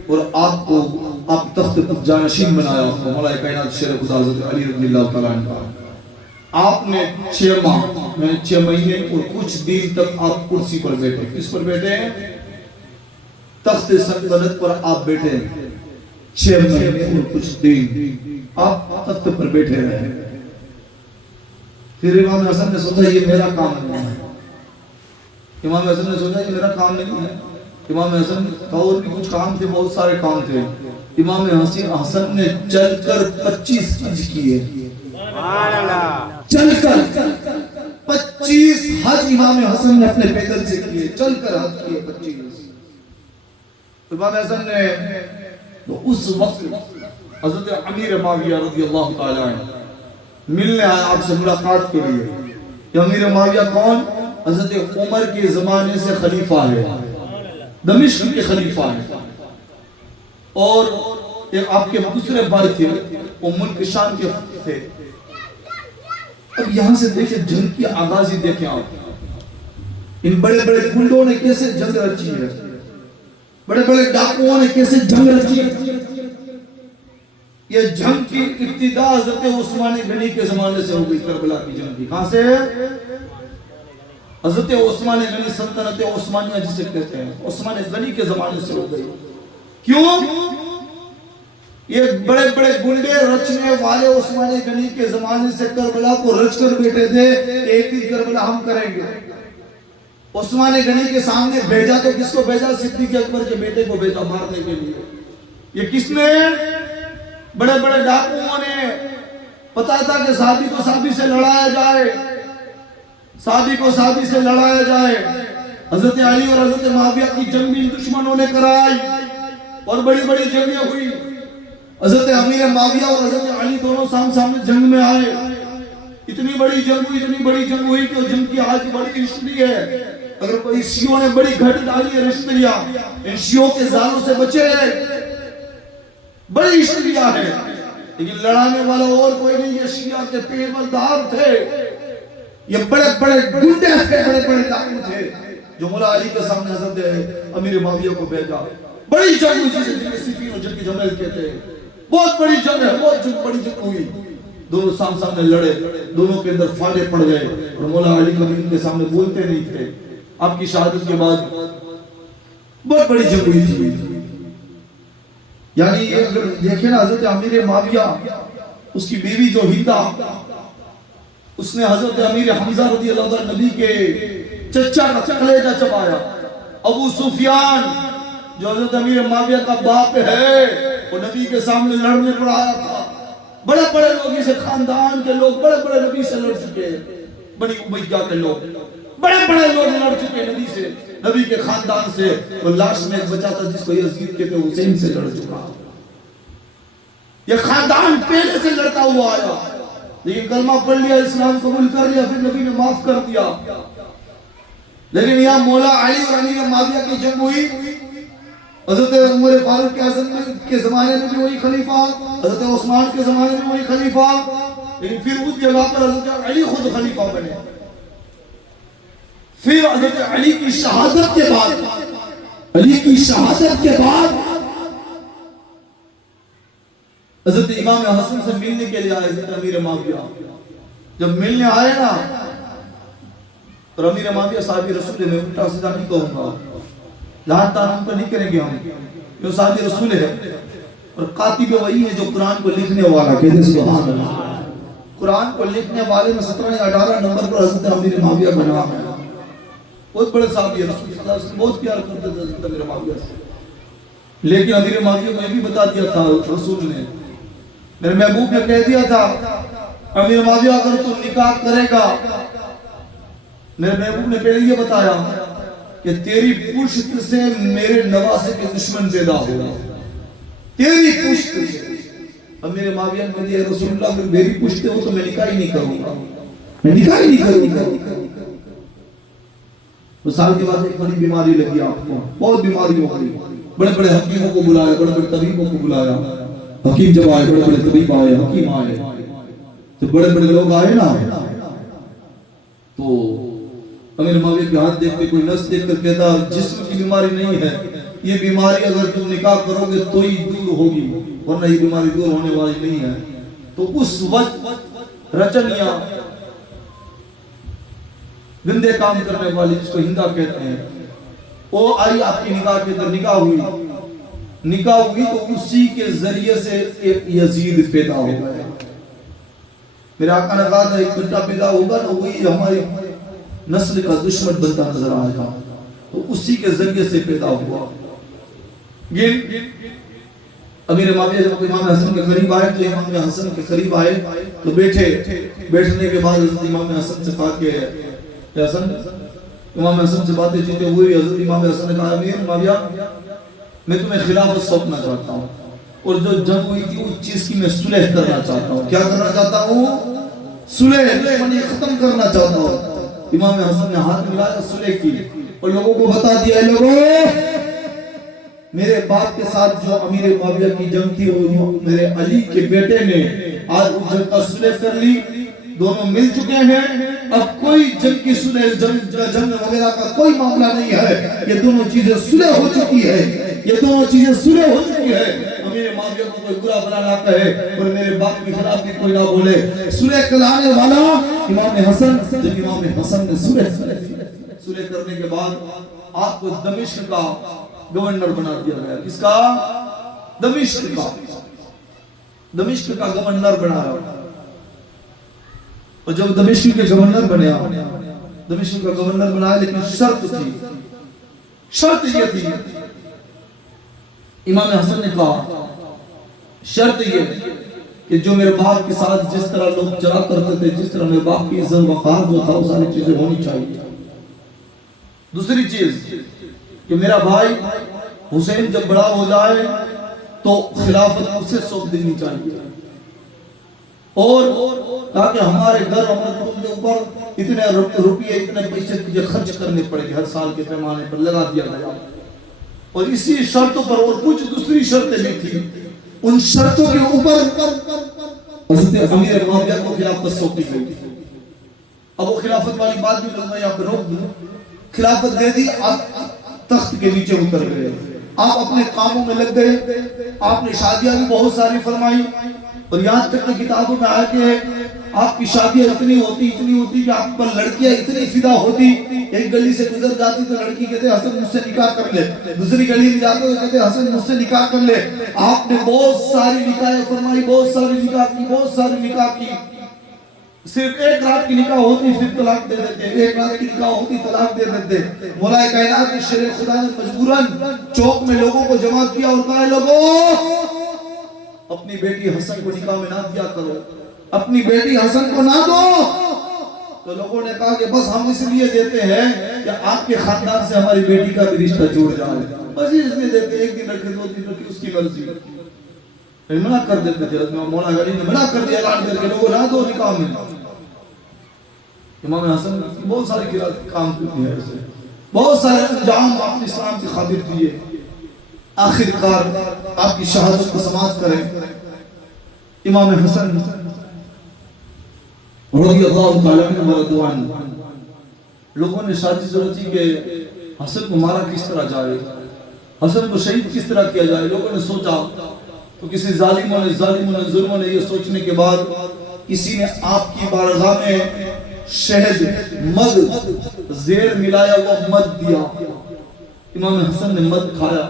اور آپ کو آپ تخت پر جانشین بنایا، مولا کائنات شیر خدا حضرت علی رضی اللہ تعالیٰ عنہ۔ آپ نے 6 ماہ میں 6 مہینے اور کچھ دن تک آپ کرسی پر بیٹھے۔ کس پر بیٹھے ہیں؟ تخت سلطنت پر آپ بیٹھے ہیں 6 مہینے اور کچھ دن آپ تخت پر بیٹھے رہے۔ پھر امام حسن نے سوچا یہ میرا کام نہیں ہے، امام حسن نے سوچا یہ میرا کام نہیں ہے۔ امام حسن کا اور بھی کچھ کام تھے، بہت سارے کام تھے۔ امام حسن نے چل کر 25 حج کیے، چل کر 25 حج امام حسن نے اپنے پیدل سے کیے، چل کر حج کیے 25۔ امام حسن نے تو اس وقت حضرت امیر معاویہ رضی اللہ تعالیٰ عنہ ملنے آیا آپ سے ملاقات کے لیے۔ یہ امیر معاویہ کون؟ حضرت عمر کے زمانے سے خلیفہ ہے، دمشق کے خلیفہ ہے، اور ایک آپ کے دوسرے بھائی تھے وہ ملک شام کے تھے۔ اب یہاں سے دیکھیں جنگ کی آغازی دیکھیں آپ، ان بڑے بڑے گنڈوں نے کیسے جنگ رچی ہے، بڑے بڑے ڈاکوؤں نے کیسے جنگ رچی ہے۔ یہ جنگ کی ابتدا حضرت عثمان غنی کے زمانے سے ہو گئی، کربلا کی جنگ کی۔ کہاں سے؟ حضرت عثمان غنی سلطنت عثمانیہ جسے کہتے ہیں، عثمان غنی کے زمانے سے ہو گئی۔ کیوں؟ یہ بڑے بڑے گنڈے رچنے والے عثمان غنی کے زمانے سے کربلا کو رچ کر بیٹھے تھے، ایک دن کربلا ہم کریں گے۔ عثمان غنی کے سامنے بھیجا تو کس کو بھیجا؟ صدیق اکبر کے بیٹے کو بھیجا مارنے کے لیے۔ یہ کس نے؟ بڑے بڑے ڈاکوؤں نے، پتا تھا کہ صحابی کو صحابی سے لڑایا جائے، صحابی کو صحابی سے لڑایا جائے۔ حضرت علی اور حضرت معاویہ کی جنگ بھی دشمنوں نے کرائی اور بڑی بڑی جنگیں ہوئی۔ حضرت امیر معاویہ اور حضرت علی دونوں سامنے جنگ میں آئے۔ اتنی بڑی جنگ ہوئی کہ جنگ کی آج بڑی ہسٹری ہے۔ اگر کوئی شیعوں نے بڑی گھٹ ڈالی ہے ہسٹریاں، ان شیعوں کے زالوں سے بچے ہیں، بڑی ہسٹریاں ہے، لیکن لڑانے والا اور کوئی نہیں، یہ شیعہ کے پیروکار تھے، یہ بڑے بڑے گنڈے تھے، بڑے بڑے ڈاکو تھے، جو مولا علی کے سامنے حضرت امیر معاویہ کو بھیجا۔ بڑی جنگ ہوئی جسے جنگ صفین اور جنگ جمل کہتے ہیں، بہت بڑی جنگ ہے، بہت بڑی جنگ ہوئی۔ دونوں سامنے لڑے، دونوں کے اندر فاڑے پڑ گئے، اور مولا علی کبھی ان کے سامنے بولتے نہیں تھے۔ آپ کی شہادت کے بعد بہت بڑی جنگ ہوئی تھی. یعنی اگر دیکھیں نا حضرت امیر معاویہ اس کی بیوی جو ہندا اس نے حضرت امیر حمزہ رضی اللہ عنہ نبی کے چچا کا کلیجہ چبایا. ابو سفیان جو حضرت امیر معاویہ کا باپ ہے وہ نبی کے سامنے لڑنے پر آیا تھا. بڑے بڑے لوگ اسے خاندان کے لوگ بڑے بڑے نبی سے لڑ چکے ہیں. بنی امیہ کے لوگ بڑے بڑے لوگ لڑ چکے نبی سے, نبی کے خاندان سے. وہ لاش میں ایک بچہ تھا جس کو یزید کہتے ہیں, حسین سے لڑ چکا. یہ خاندان پہلے سے لڑتا ہوا آیا, لیکن کلمہ پڑھ لیا, اسلام قبول کر لیا, پھر نبی نے معاف کر دیا. لیکن یہاں مولا علی اور امیر معاویہ کی جنگ ہوئی. حضرت عمر فاروق کے اعظم کے زمانے میں بھی وہی خلیفہ, حضرت عثمان کے زمانے میں وہی خلیفہ, لیکن پھر اس جگہ پر حضرت علی خود خلیفہ بنے. پھر حضرت علی کی شہادت کے بعد حضرت امام حسن سے ملنے کے لیے آئے حضرت امیر معاویہ. جب ملنے آئے نا, اور امیر معاویہ صحابی رسول ہے, الٹا سیدھا نہیں کہوں گا, لہٰذا تعلیم پر نہیں کریں گے ہم, جو صحابی رسول ہے. اور کاتب وہی ہے جو قرآن کو لکھنے والا, کہتے ہیں سبحان اللہ. قرآن کو لکھنے والے میں 17 یا 18 نمبر پر حضرت امیر معاویہ بنا ہے. بہت بڑے صحابی ہے, رسول اللہ سے بہت پیار کرتے تھے حضرت امیر معاویہ سے. لیکن امیر معاویہ کو یہ بھی بتا دیا تھا رسول نے, میرے محبوب نے کہہ دیا تھا, امیر معاویہ اگر تو نکاح کرے گا, میرے محبوب نے پہلے یہ بتایا کہ تیری پشت سے میرے نواسے کے دشمن پیدا ہوگا, تیری پشت سے. امیر معاویہ نے کہا یا رسول اللہ اگر میری پشت ہو تو میں نکاح ہی نہیں کروں گا, میں نکاح ہی نہیں کروں گا. وہ سال کے بعد ایک بڑی بیماری لگی آپ کو, بہت بیماری ہو گئی. بڑے بڑے حکیموں کو بلایا, بڑے بڑے طبیبوں کو بلایا. حکیم جب آئے, بڑے بڑے طبیب آئے, حکیم آئے, تو بڑے بڑے لوگ آئے نا, تو امیر معاویہ کے ہاتھ دیکھ کے کوئی نس دیکھ کر کہتا جسم کی بیماری نہیں ہے, یہ بیماری اگر تم نکاح کرو گے تو ہی دور ہوگی, ورنہ یہ بیماری دور ہونے والی نہیں ہے. تو اس وقت رچنیاں گندے کام کرنے والی, جس کو ہندا کہتے ہیں, وہ آئی آپ کی نکاح کے اندر. نکاح ہوئی تو اسی کے ذریعے سے ایک یزید پیدا ہو گیا. میرے آقا نے کہا تھا ایک بیٹا پیدا ہوگا تو وہی ہماری نسل کا دشمن بنتا نظر آئے گا, تو اسی کے ذریعے سے پیدا ہوا. امیر معاویہ جب امام حسن کے قریب آئے تو امام حسن کے قریب آئے تو بیٹھنے کے بعد حضرت امام حسن سے کہا کہ حسن, امام حسن سے باتیں چیتیں ہوئی. حضرت امام حسن نے کہا امیر معاویہ میں تمہیں خلافت سونپنا چاہتا ہوں, اور جو جنگ ہوئی تھی اس چیز کی میں صلح کرنا چاہتا ہوں. کیا کرنا چاہتا ہوں؟ صلح, دشمنی ختم کرنا چاہتا ہوں. امام حسن نے ہاتھ ملایا, صلح کی, اور لوگوں کو بتا دیا لوگوں میرے باپ کے ساتھ جو امیر معاویہ کی جنگ تھی وہ میرے علی کے بیٹے نے آج اس جنگ کا صلح کر لی, دونوں مل چکے ہیں. اب کوئی جنگ کی صلح, جنگ وغیرہ کا کوئی معاملہ نہیں ہے, یہ دونوں چیزیں صلح ہو چکی ہے, یہ دونوں چیزیں صلح ہو چکی ہے. امیر معاویہ کو کوئی برا بلا نہ کہے اور میرے باپ کے خلاف بھی کوئی نہ بولے. صلح کرانے والا امام حسن. جب امام حسن نے صلح کرنے کے بعد آپ کو دمشق کا گورنر بنا دیا گیا. کس کا؟ دمشق کا گورنر بنایا. اور جب دمشق کے گورنر بنیا, دمشق کا گورنر بنایا, لیکن شرط یہ تھی. امام حسن نے کہا شرط یہ کہ جو میرے باپ کے ساتھ جس طرح لوگ چلا کرتے تھے, جس طرح میرے باپ کی عزت وقار جو تھا وہ ساری چیزیں ہونی چاہیے. دوسری چیز کہ میرا بھائی حسین جب بڑا ہو جائے تو خلافت اسے سونپ دینی چاہیے, اور تاکہ ہمارے گھر ہمارے کے اوپر اتنے روپیے اتنے پیسے تجھے خرچ کرنے پڑے گے, ہر سال کے پیمانے پر لگا دیا گیا. اور اسی شرطوں پر اور کچھ دوسری شرطیں بھی تھی, ان شرطوں کے اوپر حضرت امیر معاویہ کو خلافت سونپی گئی. اب وہ خلافت والی بات بھی لوگ میں یہاں پر روک دوں, خلافت دے دی, آپ تخت کے نیچے اتر گئے. آپ اپنے کاموں میں لگ گئے، آپ نے شادیاں بھی بہت ساری فرمائی، اور یہاں تک کہ کتابوں میں آیا کہ آپ کی شادیاں اتنی ہوتی کہ آپ پر لڑکیاں اتنی فدا ہوتی، ایک گلی سے گزر جاتی تو لڑکی کہتے حسن مجھ سے نکاح کر لے، دوسری گلی میں جاتے تو کہتے حسن مجھ سے نکاح کر لے۔ آپ نے بہت ساری نکاحیں فرمائی، بہت ساری نکاح کی، صرف ایک رات کی نکاح ہوتی پھر طلاق دے دیتے، ایک رات کی نکاح ہوتی طلاق دے دیتے۔ مولا کائنات نے شیر خدا نے مجبوراً چوک میں لوگوں کو جمع کیا اور کہا لوگوں اپنی بیٹی حسن کو نکاح میں نہ دیا کرو، اپنی بیٹی حسن کو نہ دو۔ تو لوگوں نے کہا کہ بس ہم اس لیے دیتے ہیں کہ آپ کے خاندان سے ہماری بیٹی کا بھی رشتہ جوڑ جائے، بس اس لیے دیتے، ایک دن رکھے 2 دن رکھے، اس کی مرضی۔ منع کر دیتے تھے، مولا علی نے منع کر دیا اعلان کر کے لوگوں نہ دو نکاح میں۔ امام حسن بہت سارے کام کرتے ہیں، بہت سارے انجام آپ نے اسلام کی خاطر دیے، آخر کار آپ کی شہادت کو سماعت کریں۔ امام حسن رضی اللہ تعالیٰ عنہ ورضوان، لوگوں نے سازش رچی کہ حسن کو مارا کس طرح جائے، حسن کو شہید کس طرح کیا جائے۔ لوگوں نے سوچا تو کسی ظالموں نے یہ سوچنے کے بعد کسی نے آپ کی بارگاہ میں شہد مد زیر ملایا ہوا مد دیا، امام حسن نے مد کھایا،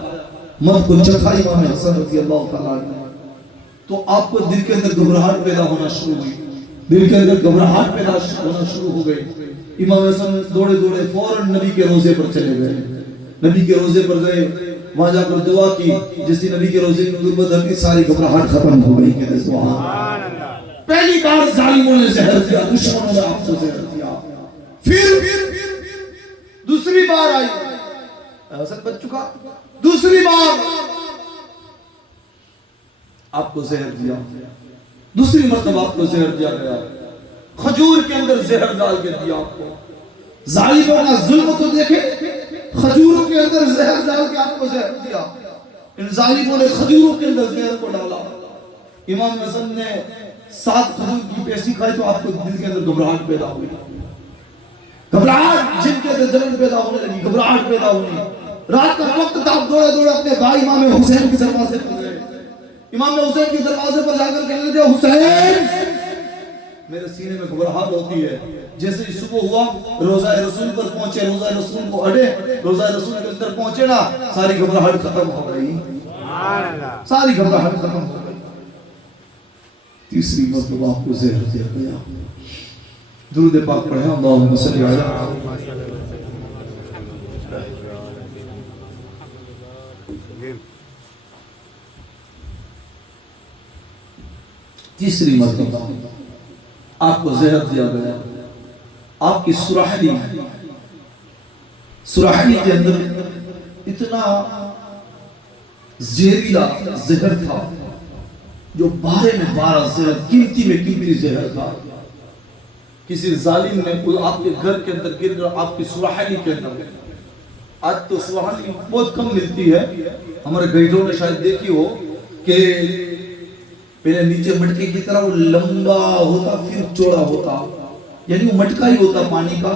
مد کو چکھا امام حسن رضی اللہ تعالیٰ عنہ، تو آپ کو دل کے اندر گھبراہٹ پیدا ہونا شروع ہوئی، دل کے اندر گھبراہٹ پیدا ہونا شروع ہو گئی۔ امام حسن دوڑے فوراً نبی کے روزے پر چلے گئے، نبی کے روزے پر گئے، وہاں جا کر دعا کی، جس نے نبی کے روزے کی غربت ہٹی ساری گھبراہٹ ختم ہو گئی۔ کہ سبحان اللہ، پہلی بار ظالموں نے زہر دیا، دشمنوں نے آپ کو زہر دیا، پھر دوسری بار آئی، حسن بچ چکا، دوسری بار آپ کو زہر دیا، دوسری مرتبہ آپ کو زہر دیا گیا، کھجور کے اندر زہر ڈال کے دیا آپ کو۔ ظالموں کا ظلم تو دیکھیں، کھجوروں کے اندر زہر ڈال کے آپ کو زہر دیا، ان ظالموں نے کھجوروں کے اندر زہر کو ڈالا۔ امام حسن نے 7 کھجور کی پیسی کھائی تو آپ کو دل کے اندر گھبراہٹ پیدا ہوئی، گھبراہٹ، جن کے اندر جلن پیدا ہونے لگی، گھبراہٹ پیدا ہوئی۔ رات کا وقت تھا، آپ دوڑے اپنے بھائی امام حسین کے دروازے پر گئے، امام حسین کے دروازے پر جا کر کہنے لگے حسین میرے سینے میں گھبراہٹ ہوتی ہے۔ جیسے ہی صبح ہوا روضہ رسول پر پہنچے، روضہ رسول کو اڑے، روضہ رسول کے اندر پہنچے نا، ساری گھبراہٹ ختم ہو گئی، ساری گھبراہٹ ختم ہو گئی۔ تیسری مرتبہ آپ کو زہر دیا گیا۔ درود پاک پڑھیں، اللہم صلی علی تیسری مرتبہ آپ کو زہر دیا گیا۔ آپ کی سراحلی کے اندر اتنا زہریلا زہر تھا جو 12 میں 12 زہر، قیمتی میں قیمتی زہر تھا۔ کسی ظالم نے آپ کے گھر کے اندر گر کر آپ کی سراحلی کے اندر، آج تو سراحلی بہت کم ملتی ہے، ہمارے گھیٹوں نے شاید دیکھی ہو کہ پہلے نیچے مٹکے کی طرح وہ لمبا ہوتا پھر چوڑا ہوتا، یعنی وہ مٹکا ہی ہوتا پانی کا،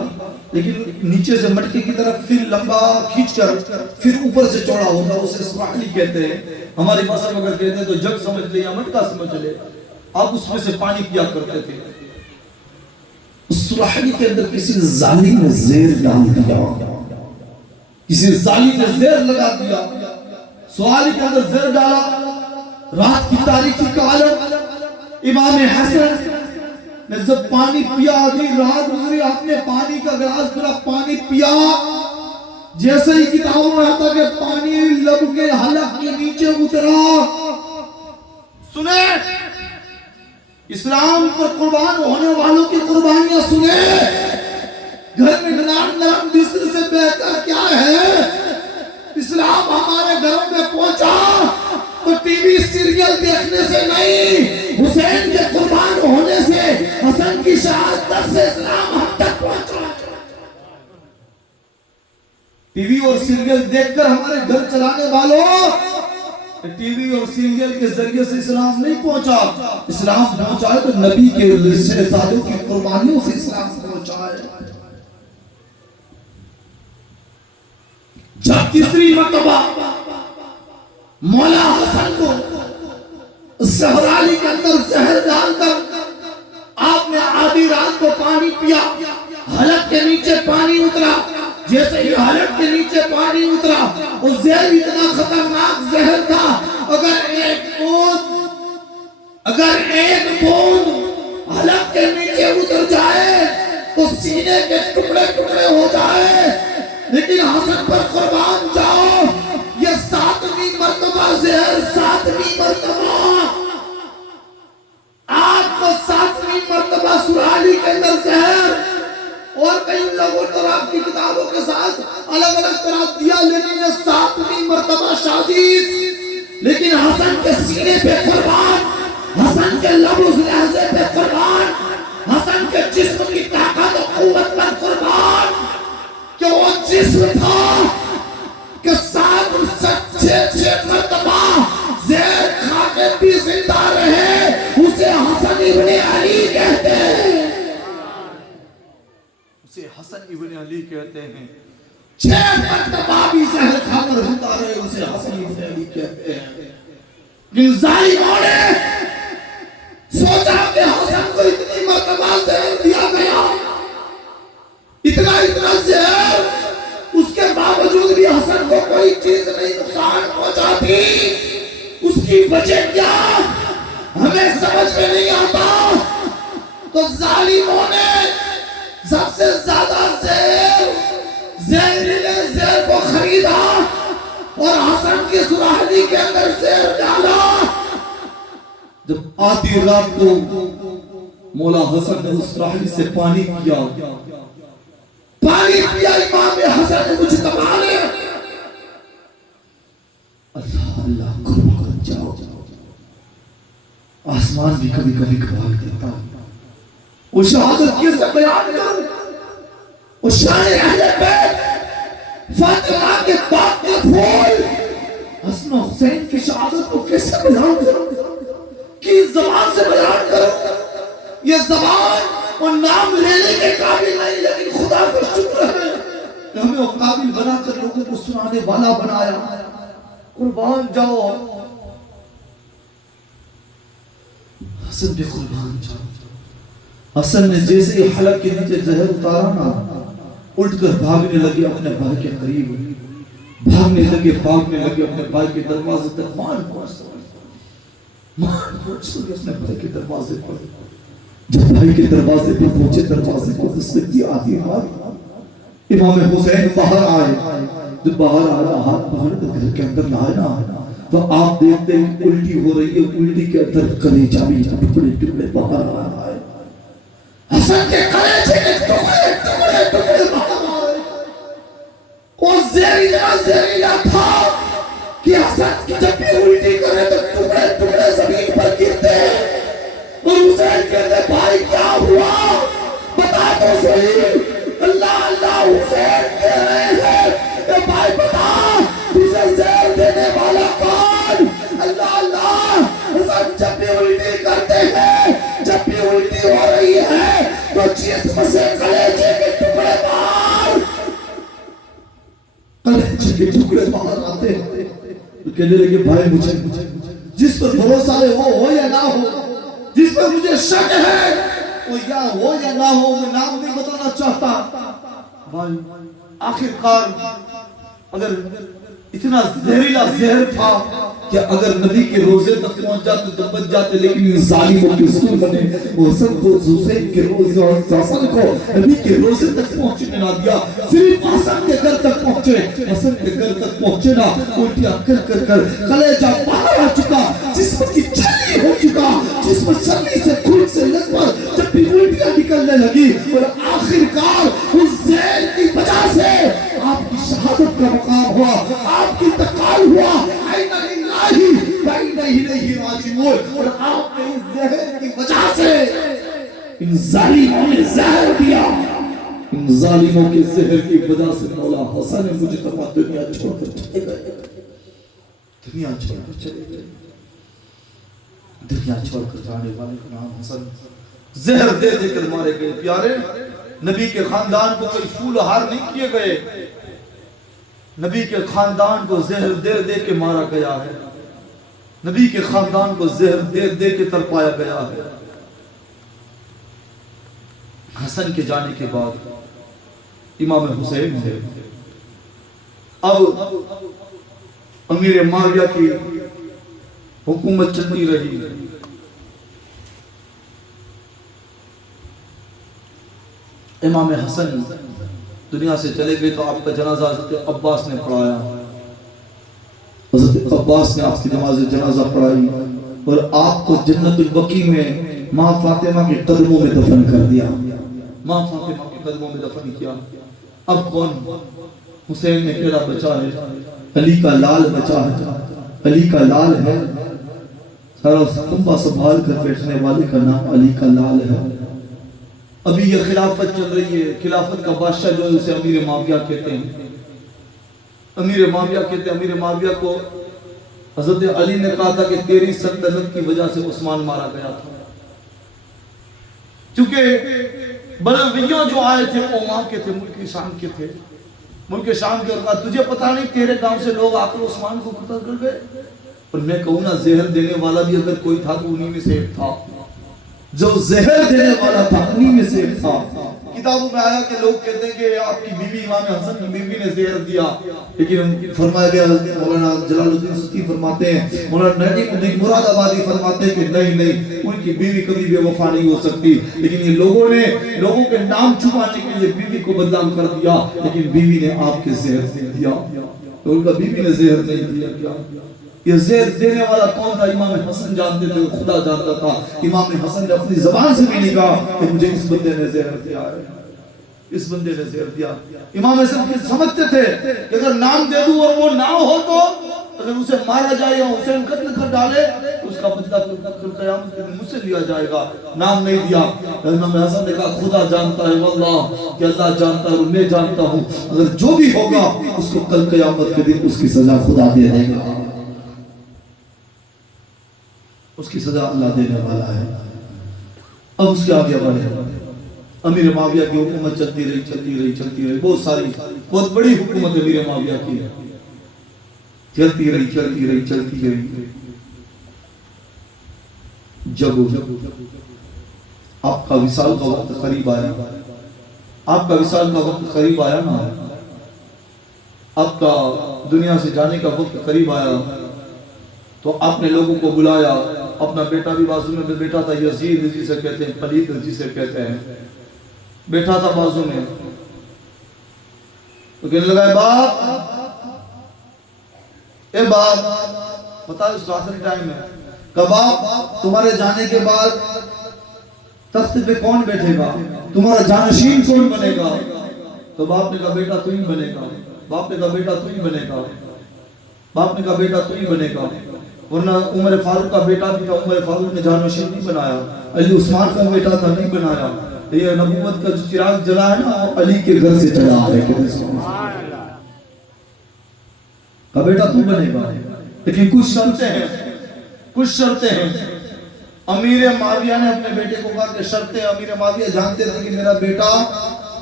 لیکن نیچے سے مٹکے کی طرف پھر لمبا کھینچ کر پھر اوپر سے چوڑا ہوتا، اسے سراحلی کہتے ہیں۔ ہماری بھاشا میں اگر کہتے ہیں تو جگ سمجھ لے یا مٹکا سمجھ لے، آپ اس میں سے پانی پیا کرتے تھے۔ اس سراحلی کے اندر کسی ظالم نے زہر ڈال دیا، کسی ظالم نے زہر لگا دیا، سراحلی کے اندر زہر ڈالا۔ رات کی تاریکی کا عالم، امام حسن نے جب پانی پیا، آدھی رات گزری، آپ نے پانی کا گلاس پورا پانی پیا، جیسے ہی کتابوں میں آتا کہ پانی لب کے حلق کے نیچے اترا۔ سنیں اسلام پر قربان ہونے والوں کی قربانیاں، سنیں گھر میں نرم بستر سے بہتر کیا ہے؟ اسلام ہمارے گھروں میں پہنچا تو ٹی وی سیریل دیکھنے سے نہیں، حسین کے قربان ہونے سے، حسن کی شہادت سے اسلام ہم تک پہنچا۔ ٹی وی اور سیریل دیکھ کر ہمارے گھر چلانے والوں، ٹی وی اور سیریل کے ذریعے سے اسلام نہیں پہنچا، اسلام پہنچا ہے تو نبی کے رسالوں کی قربانیوں سے اسلام پہنچا ہے۔ جب تیسری مرتبہ مولا حسن کو زہرالی کے اندر زہر ڈال کر آپ نے آدھی رات کو پانی پیا، حلق کے نیچے پانی اترا، جیسے ہی حلق کے نیچے پانی اترا وہ زہر اتنا خطرناک زہر تھا، اگر ایک بوند حلق کے نیچے اتر جائے تو سینے کے ٹکڑے ٹکڑے ہو جائے، لیکن حسن پر قربان جاؤ یہ 7ویں مرتبہ زہر، 7ویں مرتبہ آپ کو 7ویں مرتبہ سرالی کے اندر زہر، اور کئی لوگوں نے آپ کی کتابوں کے ساتھ الگ الگ طرح دیا، لیکن یہ 7ویں مرتبہ شادیث، لیکن حسن کے سینے پہ قربان، حسن کے لبز لہجے پہ قربان، حسن کے جسم کی طاقت و قوت پر قربان، کہ وہ جسم تھا کہ 7 مرتبہ زہر کھا کے بھی زندہ رہے، اسے حسن ابن علی کہتے ہیں، اسے حسن ابن علی کہتے ہیں، 6 مرتبہ بھی زہر کھا کر زندہ رہے، اسے حسن ابن علی کہتے ہیں۔ لیکن ظالموں نے سوچا کہ حسن کو اتنی مرتبہ زہر دیا گیا، اتنا زہر، اس کے باوجود بھی حسن کو کوئی چیز نہیں نقصان پہنچاتی، اس کی وجہ کیا ہمیں سمجھ میں نہیں آتا۔ تو ظالموں نے سب سے زیادہ زہریلے زہر کو خریدا اور حسن کی سراہلی کے اندر زہر ڈالا۔ جب آدھی رات کو مولا حسن نے اس سراہلی سے پانی پیا امام حسن مجتبی نے، اللہ اللہ قربان جاؤ، آسمان بھی کبھی کبھی گواہ دیتا، وہ شہادت کیسے بیان کروں، وہ شان اہل بیت فاطمہ کے باپ کے پھول حسن و حسین کی شہادت کو کیسے بیان کروں، کس زبان سے بیان کروں؟ یہ زبان وہ نام لینے کے قابل نہیں، لیکن خدا کو شکر ہے کہ ہمیں وہ قابل بنا کر لوگوں کو سنانے والا بنایا۔ قربان جاؤ حسن بھی قربان جاؤ۔ حسن نے جیسے ہی حلق کے نیچے زہر اتارا نا، اٹھ کر بھاگنے لگے اپنے بھائی کے قریب، بھاگنے لگے اپنے بھائی کے دروازے تک، مان پہنچ گئے اپنے بھائی کے دروازے پر۔ جب بھائی کے دروازے پر پہنچے، دروازے کو دستک دی، آدھی رات امام حسین باہر آئے۔ جب باہر آیا، ہاتھ باہر گھر کے اندر لائے نا، تو آپ دیکھتے ہیں کہ الٹی ہو رہی ہے، الٹی کے اندر کلیجہ بھی ٹکڑے ٹکڑے باہر آ رہا ہے۔ حسن کے کلیجے کے ٹکڑے ٹکڑے ٹکڑے باہر آ رہے ہیں۔ اور زہریلا تھا کہ حسن کی جب بھی الٹی کرے تو ٹکڑے ٹکڑے زمین پر گرتے ہیں۔ اور حسین کہتے ہیں بھائی کیا ہوا بتا تو صحیح، اللہ اللہ حسین کہہ رہے ہیں کہ بھائی بتا تجھے زہر دینے والا کون؟ اللہ اللہ حسین جب بھی الٹی کرتے ہیں، جب بھی الٹی ہو رہی ہے تو جسم سے کلیجے کے ٹکڑے باہر، کلیجے کے ٹکڑے باہر آتے ہیں۔ تو کہنے لگے بھائی مجھے جس پر بھروسہ ہے وہ ہو یا نہ ہو، جس پر مجھے شک ہے وہ یا ہو یا نہ ہو، میں نام نہیں بتانا چاہتا۔ بھائی آخر کار اگر اتنا زہریلا زہر تھا کہ اگر نبی کے روزے تک پہنچ جاتے تو بچ جاتے، لیکن ان ظالموں کے ظلم نے حسن کو، حسین کے روزے اور حسن کو نبی کے روزے تک پہنچنے نہ دیا۔ صرف حسن کے گھر تک پہنچے، حسن کے گھر تک پہنچے نا، الٹیاں کر کلیجہ باہر آ چکا، جسم کی چھلی ہو چکا، جسم چھلی سے خون سے لگ پر جب بھی الٹیاں نکلنے لگی، اور آخر کار اس زہر کی وجہ سے آپ کی شہادت کا مقام ہوا، آپ کی انتقال ہوا۔ اینا للہ و اینا الیہ راجعون۔ اور آپ نے اس زہر کی وجہ سے ان ظالموں نے زہر دیا، ان ظالموں کے زہر کی وجہ سے مولا حسن مجتبی دنیا چھوڑ کر چلے گئے، دنیا چھوڑ کر چلے گئے۔ دنیا چھوڑ کر جانے والے کا نام حسن، زہر دے دے کر مارے گئے۔ پیارے نبی کے خاندان کو کوئی پھول ہار نہیں کیے گئے، نبی کے خاندان کو زہر دے دے کے مارا گیا ہے۔ نبی کے خاندان کو زہر دے دے کے تڑپایا گیا ہے۔ حسن کے جانے کے بعد امام حسین ہے، اب امیر معاویہ کی حکومت چلتی رہی۔ امام حسن دنیا سے چلے گئے تو آپ کا جنازہ حضرت عباس نے پڑھایا، حضرت عباس نے آپ کی جنازہ پڑھائی اور آپ کو جنت البقیع میں ماں فاطمہ کے قدموں میں دفن کر دیا، ماں فاطمہ کے قدموں میں دفن کیا۔ اب کون؟ حسین نے کیڑا بچا ہے، علی کا لال بچا ہے، علی کا لال ہے، سارا خمبہ سنبھال کر بیٹھنے والے کا نام علی کا لال ہے۔ ابھی یہ خلافت چل رہی ہے، خلافت کا بادشاہ جو ہے اسے امیر معاویہ کہتے ہیں، امیر معاویہ کہتے ہیں۔ امیر معاویہ کو حضرت علی نے کہا تھا کہ تیری سلطنت کی وجہ سے عثمان مارا گیا تھا، چونکہ بلویوں جو آئے تھے وہ وہاں کے تھے، ملک شام کے تھے، ملک شام کے، اور کہا تجھے پتا نہیں تیرے گاؤں سے لوگ آ کر عثمان کو قتل کر گئے؟ اور میں کہوں نا زہر دینے والا بھی اگر کوئی تھا تو انہی میں سے ایک تھا، جو زہر دینے والا تھا انہی میں سے ایک تھا۔ کتابوں میں آیا کہ لوگ کہتے ہیں کہ آپ کی بیوی امام حسن کی بیوی نے زہر دیا، لیکن فرمایا گیا، مولانا جلال الدین ستی فرماتے ہیں، مولانا نعیم الدین مراد آبادی فرماتے ہیں کہ نہیں، ان کی بیوی کبھی بے وفا نہیں ہو سکتی، لیکن یہ لوگوں کے نام چھپانے کے لیے بیوی کو بدنام کر دیا، لیکن بیوی نے آپ کے زہر دے دیا، تو ان کا بیوی نے زہر نہیں دیا کیا؟ یہ زہر دینے والا کون تھا؟ امام حسن جانتے تھے، خدا جانتا تھا۔ امام حسن نے اپنی زبان سے بھی نہیں کہا کہ مجھے اس بندے نے زہر دیا ہے، اس بندے نے زہر دیا۔ امام حسن سمجھتے تھے کہ اگر نام دے دوں اور وہ نہ ہو تو اگر اسے مارا جائے یا حسین قتل کر ڈالے تو اس کا بدلہ قیامت کے دن مجھ سے لیا جائے گا، نام نہیں دیا۔ امام حسن نے کہا خدا جانتا ہے واللہ کہ اللہ جانتا ہے اور میں جانتا ہوں، اگر جو بھی ہوگا اس کو کل قیامت کے دن اس کی سزا خدا دے دے گا، اس کی سزا اللہ دینے والا ہے۔ اب اس کے آگے بڑھے، امیر معاویہ کی حکومت چلتی رہی، بہت بڑی حکومت امیر معاویہ کی چلتی رہی۔ جب آپ کا وصال کا وقت قریب آیا، نا آپ کا دنیا سے جانے کا وقت قریب آیا، تو آپ نے لوگوں کو بلایا، اپنا بیٹا بھی بازو میں بیٹھا تھا، یزید جسے کہتے ہیں، پلید جسے کہتے ہیں، بیٹھا تھا بازو میں، تو کہنے لگا اے باپ، پتا ہے اس کا آخری ٹائم ہے، کہ باپ تمہارے جانے کے بعد تخت پہ کون بیٹھے گا، تمہارا جانشین کون بنے گا؟ تو باپ نے کہا بیٹا تو ہی بنے گا، باپ نے کہا بیٹا تو ہی بنے گا، باپ نے کہا بیٹا تو ہی بنے گا، ورنہ عمر فاروق کا بیٹا بھی تھا، عمر فاروق نے جانشین نہیں بنایا، علی عثمان کا بیٹا تھا نہیں بنایا، یہ نبوت کا جو چراغ جلا ہے نا علی کے گھر سے چلا ہے، کہ بیٹا تو بنے گا، لیکن کچھ شرطیں ہیں۔ امیر معاویہ نے اپنے بیٹے کو کہا کہ شرطیں، امیر معاویہ جانتے تھے کہ میرا بیٹا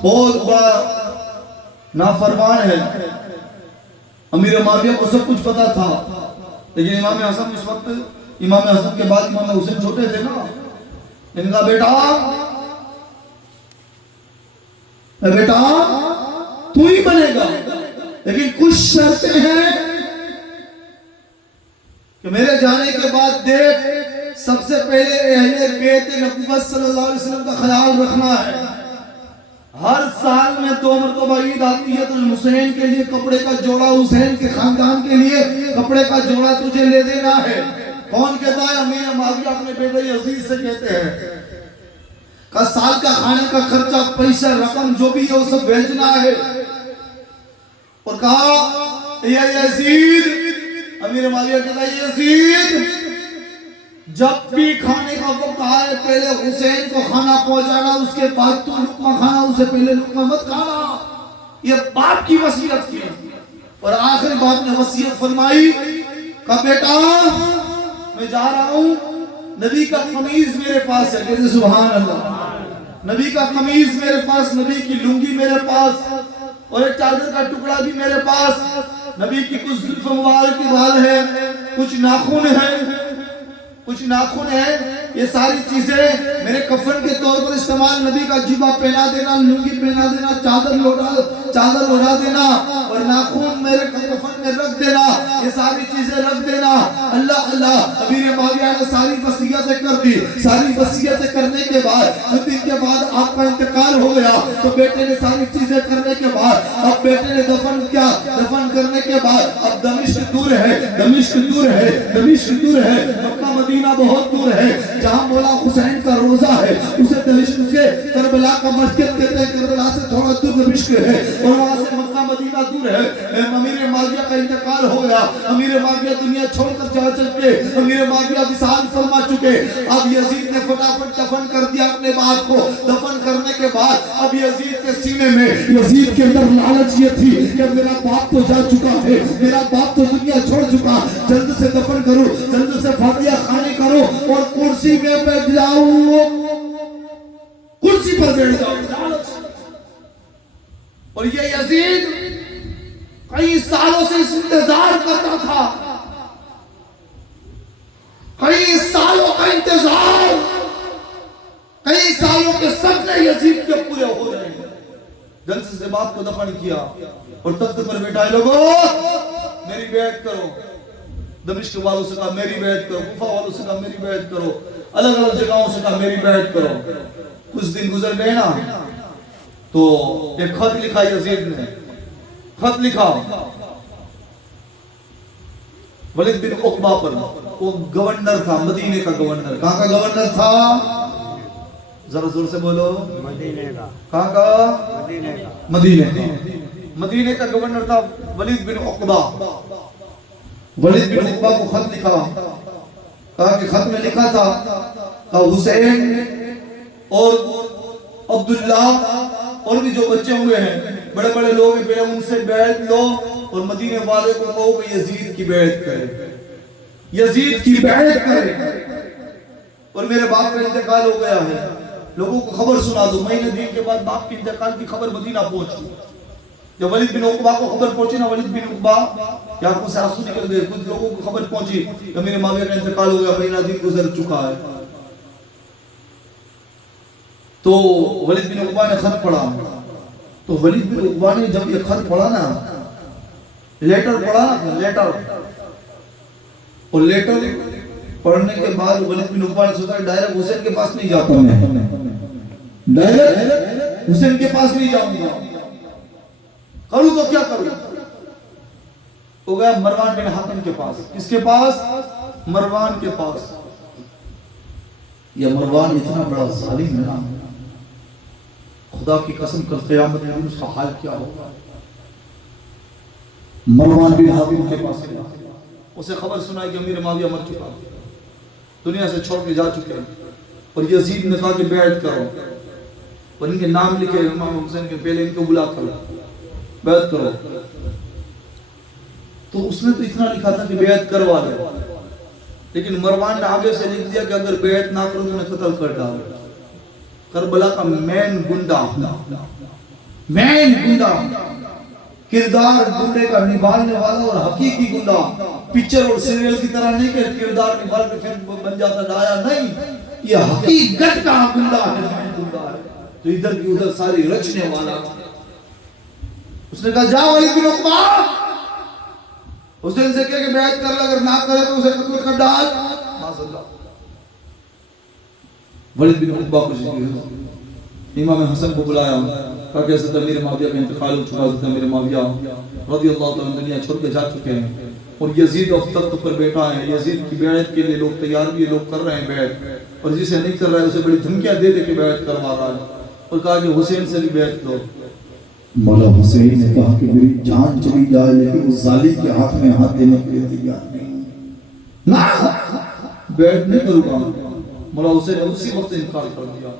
بہت بڑا نافرمان ہے، امیر معاویہ کو سب کچھ پتا تھا، لیکن امام حسن اس وقت، امام حسن کے بعد امام حسین چھوٹے تھے نا، ان کا بیٹا تو ہی بنے گا، لیکن کچھ شرطیں ہیں کہ میرے جانے کے بعد دیکھ، سب سے پہلے اہل بیت نبوت صلی اللہ علیہ وسلم کا خیال رکھنا ہے، ہر سال میں 2 مرتبہ عید آتی ہے تو حسین کے لیے کپڑے کا جوڑا، حسین کے خاندان کے لیے کپڑے کا جوڑا تجھے لے دینا ہے۔ کون کہتا ہے؟ امیر معاویہ اپنے بیٹے یزید سے کہتے ہیں کہ سال کا کھانے کا خرچہ، پیسہ، رقم جو بھی ہے وہ سب بھیجنا ہے، اور کہا یہ یزید، امیر معاویہ کہتا ہے یزید جب بھی کھانے کا وقت آئے پہلے حسین کو کھانا پہنچانا، اس کے بعد تو لقمہ کھانا، اسے پہلے لقمہ مت کھانا۔ یہ باپ کی وصیت تھی، اور آخر باپ نے وصیت فرمائی کہ بیٹا میں جا رہا ہوں، نبی کا قمیض میرے پاس ہے، کہتے سبحان اللہ، نبی کا قمیض میرے پاس، نبی کی لنگی میرے پاس، اور ایک چادر کا ٹکڑا بھی میرے پاس، نبی کی کچھ زلف مبارک کے بال ہے، کچھ ناخن ہے، کچھ ناخن ہے، یہ ساری چیزیں میرے کفن کے طور پر استعمال، نبی کا جبہ پہنا دینا، لنگی پہنا دینا، چادر اڑا دینا اور ناخن میرے کفن میں رکھ دینا، یہ ساری چیزیں رکھ دینا۔ اللہ اللہ، امیر معاویہ نے ساری وصیتیں کر دی۔ ساری وصیتیں کرنے کے بعد کچھ دن کے بعد آپ کا انتقال ہو گیا، تو بیٹے نے ساری چیزیں کرنے کے بعد اب بیٹے نے دفن کیا، دفن کرنے کے بعد اب دمشق دور ہے، دمشق دور ہے، دمشق دور ہے، مکہ مدینہ بہت دور ہے، جہاں مولا حسین کا روزہ ہے اسے دمشق سے کربلا کا مسجد کہتے ہیں، کربلا سے تھوڑا دور دمشق ہے اور وہاں سے مکہ مدینہ دور ہے۔ امیر معاویہ کا انتقال ہو گیا، امیر معاویہ دنیا چھوڑ کر جا چکے، امیر معاویہ وصال فرما چکے۔ اب یزید نے فٹافٹ دفن کر دیا اپنے باپ کو، دفن کرنے کے بعد اب یزید کے سینے میں، یزید کے اندر لالچ یہ تھی کہ میرا باپ تو جا چکا ہے، میرا باپ تو دنیا چھوڑ چکا، جلد سے دفن کرو، جلد سے فاتحہ خوانی کرو اور کرسی میں بیٹھ جاؤ، کرسی پر بیٹھ جاؤ۔ اور یہ یزید کئی سالوں سے اس انتظار کرتا تھا، کئی سالوں کا انتظار، کئی سالوں کے سپنے یزید کے پورے ہو رہے ہیں۔ جلد سے باپ کو دفن کیا اور تخت پر بیٹھائے، لوگوں میری بیعت کرو، دمشق والوں سے کہا میری بیعت کرو، کوفہ والوں سے کہا میری بیعت کرو، الگ الگ جگہوں سے کہا میری بیعت کرو۔ کچھ دن گزر گئے نا تو ایک خط لکھا یزید نے، خط لکھا ولید بن عقبہ پر، وہ گورنر تھا، مدینے کا گورنر۔ کہاں کا گورنر تھا؟ ذرا زور سے بولو، مدینے کا۔ کہاں کا؟ مدینے کا، مدینے کا گورنر تھا ولید بن عقبہ۔ ولید بن عقبہ کو خط لکھا، کہا کہ خط میں لکھا تھا کہ حسین اور عبداللہ اور بھی جو بچے ہوئے ہیں، بڑے بڑے لوگ ہیں، پہلے ان سے بیعت لو اور مدینے والے کو کہو کہ یزید کی بیعت کرے، یزید کی بیعت کرے۔ اور میرے باپ کا انتقال ہو گیا ہے، لوگوں کو خبر سنا دو۔ مہینے دن کے بعد باپ کے انتقال کی خبر مدینہ پہنچی، جب ولید بن عقبہ کو خبر پہنچی نا، ولید بن عقبہ کی آنکھوں سے آنسو نکل گئے، کچھ لوگوں کو خبر پہنچی کہ میرے معاویہ کا انتقال ہو گیا، مہینہ دن گزر چکا ہے۔ تو ولید بن عقبہ نے خط پڑھا، تو ولید بن عقبہ نے جب یہ خط پڑھا نا، لیٹر پڑھا نا، لیٹر، اور لیٹر پڑھنے کے بعد ولید بن عقبہ نے سوچا ڈائریکٹ حسین کے پاس نہیں جاتا میں، ڈائریکٹ حسین کے پاس نہیں جاؤں گا، کروں تو کیا کروں؟ ہو گیا مروان بن حاکم کے پاس۔ کس کے پاس؟ مروان کے پاس۔ یہ مروان اتنا بڑا ظالم ہے نا، خدا کی قسم کل قیامت میں اس کا حال کیا ہوگا۔ مروان بن حاکم کے پاس اسے خبر سنائی کہ امیر معاویہ مر چکا، دنیا سے چھوڑ کے جا چکے، اور یزید نے کہا کہ بیعت کرو اور ان کے نام لکھے امام حسین کے، پہلے ان کو بلا کرو، بیعت کرو۔ تو اس نے تو اتنا لکھا تھا کہ بیعت کروا لو، لیکن مروان نے آگے سے لکھ دیا کہ اگر بیعت نہ کرو تو انہیں قتل کر ڈالو۔ کربلا کا مین گنڈا، مین گنڈا، کردار گنڈے کا نبھانے والا اور حقیقی گنڈا، پکچر اور سیریل کی طرح نہیں کہ کردار نبھال کے پھر بن جاتا ڈایا، نہیں، یہ حقیقت کا گنڈا ہے، مین گنڈا ہے، تو ادھر کی ادھر ساری رچنے والا۔ اس نے کہا جا ولید بن عقبہ، حسین سے کہہ کہ بیعت کر لے، اگر نہ کرے تو اسے قتل کر ڈال۔ ماذ اللہ۔ ولید بن عقبہ کو امام حسن کو بلایا، کہا کہ حضرت امیر معاویہ کا انتقال ہو چکا، حضرت امیر معاویہ رضی اللہ تعالیٰ دنیا چھوڑ کے جا چکے ہیں، اور یزید اب تخت پر بیٹھا ہے، یزید کی بیعت کے لیے لوگ تیار بھی، لوگ کر رہے ہیں بیعت، اور جسے نہیں کر رہا ہے اسے بڑی دھمکیاں دے دے کے بیعت کروا رہا ہے، اور کہا کہ حسین سے بھی بیعت دو۔ مولا حسین نے کہا کہ میری جان چلی جائے لیکن اس ظالم کے ہاتھ میں ہاتھ دینے کے لیے تیار نہیں، نہ بیعت نہیں کروں گا۔ مولا حسین نے اسی وقت انکار کر دیا،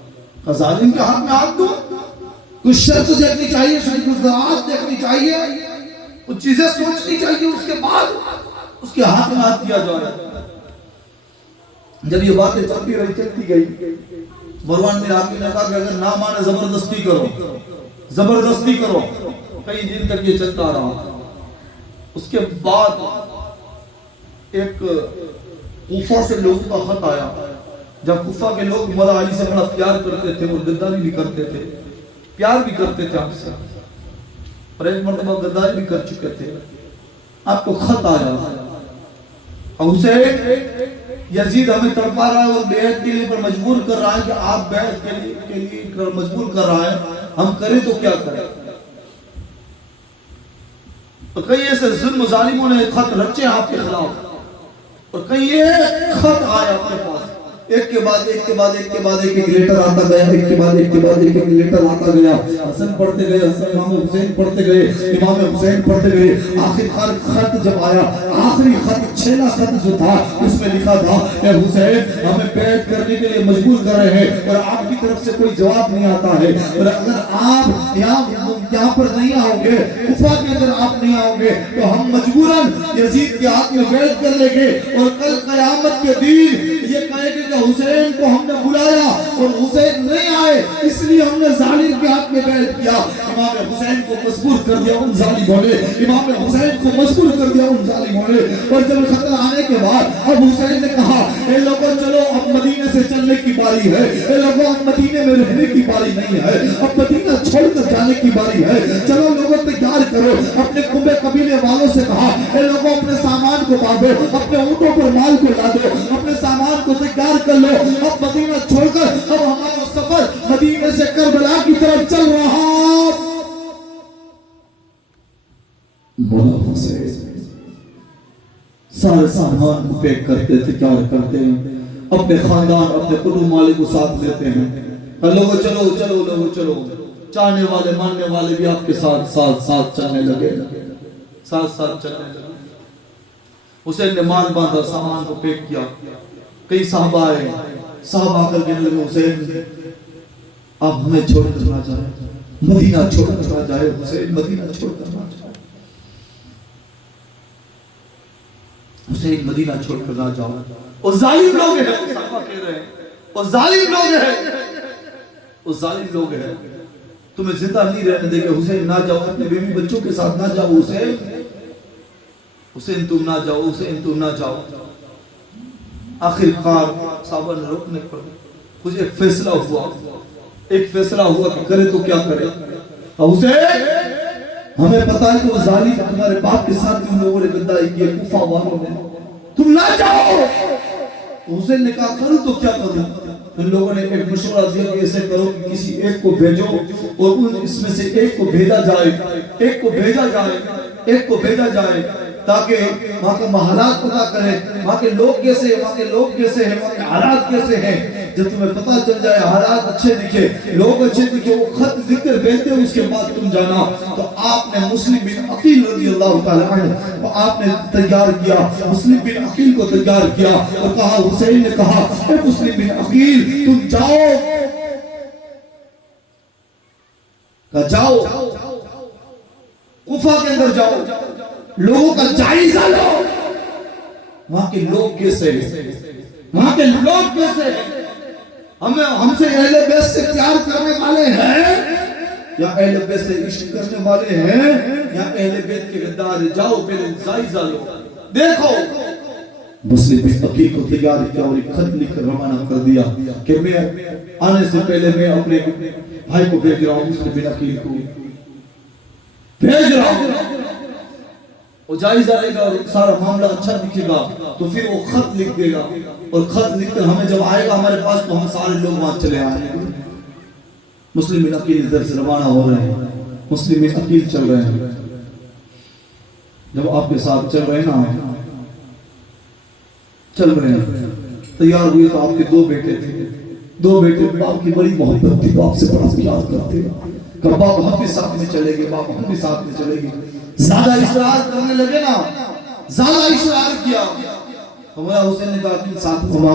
کہ ظالم کے ہاتھ میں ہاتھ دو، کچھ شرط دیکھنی چاہیے، شریف الزراعت دیکھنی چاہیے، کچھ چیزیں سوچنی چاہیے، اس کے بعد اس کے ہاتھ میں ہاتھ دیا جائے۔ جب یہ باتیں چلتی رہی، چلتی گئی، مروان بن حاکم نے کہا کہ اگر نہ مانے زبردستی کرو، زبردستی کرو۔ کئی دن تک یہ چلتا رہا. اس کے بعد ایک کوفہ سے لوگوں کا خط آیا. جب کوفہ کے لوگ مولا علی سے بڑا پیار کرتے تھے اور غداری بھی کرتے تھے, پیار بھی کرتے تھے آپ سے, اور ایک مرتبہ غداری بھی کر چکے تھے. آپ کو خط آیا, حسین یزید ہمیں تڑپا رہا ہے اور بیعت کے لیے پر مجبور کر رہا ہے کہ آپ بیعت کے لیے مجبور کر رہا ہے, ہم کریں تو کیا کریں. تو کئی ایسے ظلم ظالموں نے خط رچے آپ کے خلاف, اور کئی یہ خط آیا اپنے پاس, ایک کے بعد ایک لیٹر آتا گیا, ایک کے بعد ایک لیٹر آتا گیا. حسن پڑھتے گئے, امام حسین پڑھتے گئے, امام حسین پڑھتے گئے. آخر خط جب آیا, آخری خط چھیلا خط جو تھا اس میں لکھا تھا, اے حسین ہمیں بیعت کرنے کے لیے مجبور کر رہے ہیں اور آپ کی طرف سے کوئی جواب نہیں آتا ہے, اور اگر آپ یہاں پر نہیں آؤ گے, کوفہ کے اندر آپ نہیں آؤ گے, تو ہم مجبوراً یزید کے ہاتھ میں بیعت کر لیں گے, اور کل قیامت کے دن یہ کہے گے کہ حسین کو ہم نے بلایا اور حسین نہیں آئے, اس لیے ہم نے ظالم کے ہاتھ میں بیعت کیا. امام حسین کو مجبور کر دیا ان ظالموں نے, امام حسین کو مجبور کر دیا ان ظالموں نے. اور جب خطر آنے کے بعد اب حسین نے کہا, اے لوگوں چلو اب مدینے سے چلنے کی باری ہے, اے لوگوں اب مدینے میں رہنے کی باری نہیں ہے, اب مدینہ چھوڑ کر جانے کی باری ہے, چلو لوگوں تیار کرو. اپنے کنبے قبیلے والوں سے کہا, اے لوگوں اپنے سامان کو باندھو, اپنے اونٹوں پر مال کو لادو, اپنے سامان کو تیار کر لو, اب مدینہ چھوڑ کر اب ہمارا سفر مدینے سے کربلا کی طرف چل رہا. مولا حسین سارے سامان کو پیک کرتے تھے, کیا کرتے ہیں, اپنے خاندان اپنے قدوم والے کو ساتھ لیتے ہیں, لوگوں چلو لوگوں چلو. چاہنے والے ماننے والے بھی آپ کے ساتھ چلنے لگے. حسین نے مال باندھا, سامان کو پیک کیا. کئی صحابہ آئے, صحابہ آ کر کہنے لگے, حسین آپ ہمیں چھوڑ کر نہ جائیں, مدینہ چھوڑ کر نہ جائے, حسین مدینہ چھوڑ کر نہ جائے, حسین مدینہ چھوڑ کر نہ جاؤ. اور ظالم لوگ ہیں, صحابہ کہہ رہے ہیں, اور ظالم لوگ ہیں, تمہیں زندہ نہیں رہنے دے گے. حسین نہ جاؤ, اپنے بیوی بچوں کے ساتھ نہ جاؤ, حسین تم نہ جاؤ, حسین تم نہ جاؤ. آخر کار صحابہ نے روکنے پر کچھ ایک فیصلہ ہوا کہ کرے تو کیا کرے. حسین ہمیں پتا ہے کہ وہ ظالم تمہارے باپ کے ساتھ بھی ان لوگوں نے غداری کی ہے, کوفہ والوں نے, تم نہ جاؤ. حسین نے کہا کروں تو کیا کروں. ان لوگوں نے ایک مشورہ دیا کہ ایسے کرو کہ کسی ایک کو بھیجو اور اس میں سے ایک کو بھیجا جائے تاکہ وہاں کے حالات پتا کرے, وہاں کے لوگ کیسے ہیں, وہاں کے حالات کیسے ہیں. جب تمہیں پتا چل جائے, حالات اچھے دکھے, لوگ اچھے دکھے, وہ خط لکھ کر بھیجتے ہیں, اس کے بعد تم جانا. تو آپ نے مسلم بن عقیل رضی اللہ تعالی عنہ آپ نے تیار کیا, مسلم بن عقیل کو تیار کیا اور کہا, حسین نے کہا, اے مسلم بن عقیل تم جاؤ کوفہ کے اندر جاؤ, لوگوں کا جائزہ لو, وہاں کے لوگ کیسے ہیں, ہم سے اہل بیت سے پیار کرنے والے ہیں یا اہل بیت سے عشق کرنے والے ہیں یا اہل بیت کے غدار. جاؤ پہلے جائزہ لو, دیکھو. مسلم بن عقیل کو تیار کیا اور ایک خط لکھ کر روانہ کر دیا کہ میں آنے سے پہلے میں اپنے بھائی کو بھیج رہا ہوں, مسلم بن عقیل کو بھیج رہا ہوں, وہ جائزہ لے گا اور سارا معاملہ اچھا دکھے گا تو پھر وہ خط لکھ دے گا, اور خط لکھ کر ہمیں جب آئے گا ہمارے پاس تو ہم سارے لوگ وہاں چلے آئیں گے. مسلم بن عقیل ادھر سے روانہ ہو رہے ہیں, مسلم بن عقیل چل رہے ہیں. جب آپ کے ساتھ چل رہے ہیں, تیار ہوئے تو آپ کے دو بیٹے تھے. باپ کی بڑی محبت تھی, باپ سے بڑا پیار کرتے ہیں کہ باپ ہم بھی ساتھ میں چلے گے, زیادہ اصرار کرنے لگے نا, زیادہ اصرار کیا. ہمارا حسین نے کہا کہ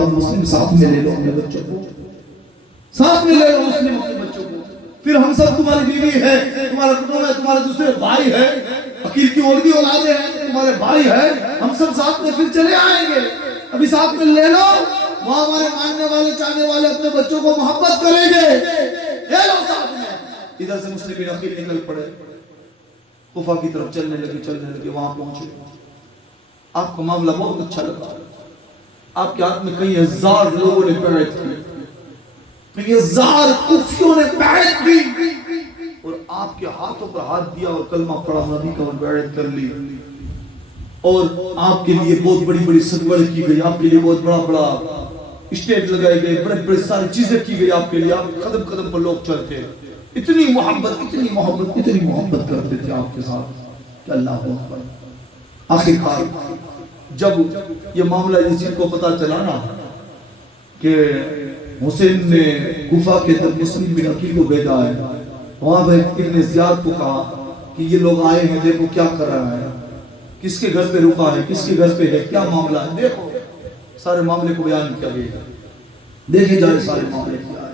مسلم ساتھ میں لے لو اپنے بچوں کو, مسلم اپنے بچوں کو, پھر ہم سب تمہاری بیوی ہے, تمہارا قدوم ہے, تمہارے دوسرے بھائی ہے, عقیل کی اور بھی اولادیں ہیں, تمہارے بھائی ہیں, ہم سب ساتھ میں پھر چلے آئیں گے, ابھی ساتھ میں لے لو. وہاں ہمارے ماننے والے چاہنے والے اپنے بچوں کو محبت کریں گے, لے لو ساتھ میں. ادھر سے مسلم بن عقیل نکل پڑے, کوفہ کی طرف چلنے لگے، وہاں پہنچے، آپ کا معاملہ بہت اچھا لگا، آپ کے ہاتھ میں کئی ہزار لوگوں نے بیعت کی، کئی ہزار کوفیوں نے بیعت کی، اور آپ کے ہاتھوں پر ہاتھ دیا اور کلمہ پڑھا، نبی کا بیعت کر لی، اور آپ کے لیے بہت بڑی بڑی سجدے کی گئی، آپ کے لیے بہت بڑا بڑا اسٹیج لگائے گئے، بڑے بڑے ساری چیزیں کی گئی آپ کے لیے، آپ قدم قدم پر لوگ چلتے، اتنی محبت کرتے تھے آپ کے ساتھ کہ اللہ اکبر۔ آخر کار جب یہ معاملہ یزید کو پتا چلا نا کہ حسین نے کوفہ کے اندر مسلم بن عقیل کو بھیجا ہے، وہاں پہ ابن زیاد کو کہا کہ یہ لوگ آئے ہیں، دیکھو کیا کر رہا ہے، کس کے گھر پہ رکا ہے، کس کے گھر پہ ہے، کیا معاملہ ہے، دیکھو سارے معاملے کو بیان کیا گیا، دیکھے جائے سارے معاملے کیا ہے۔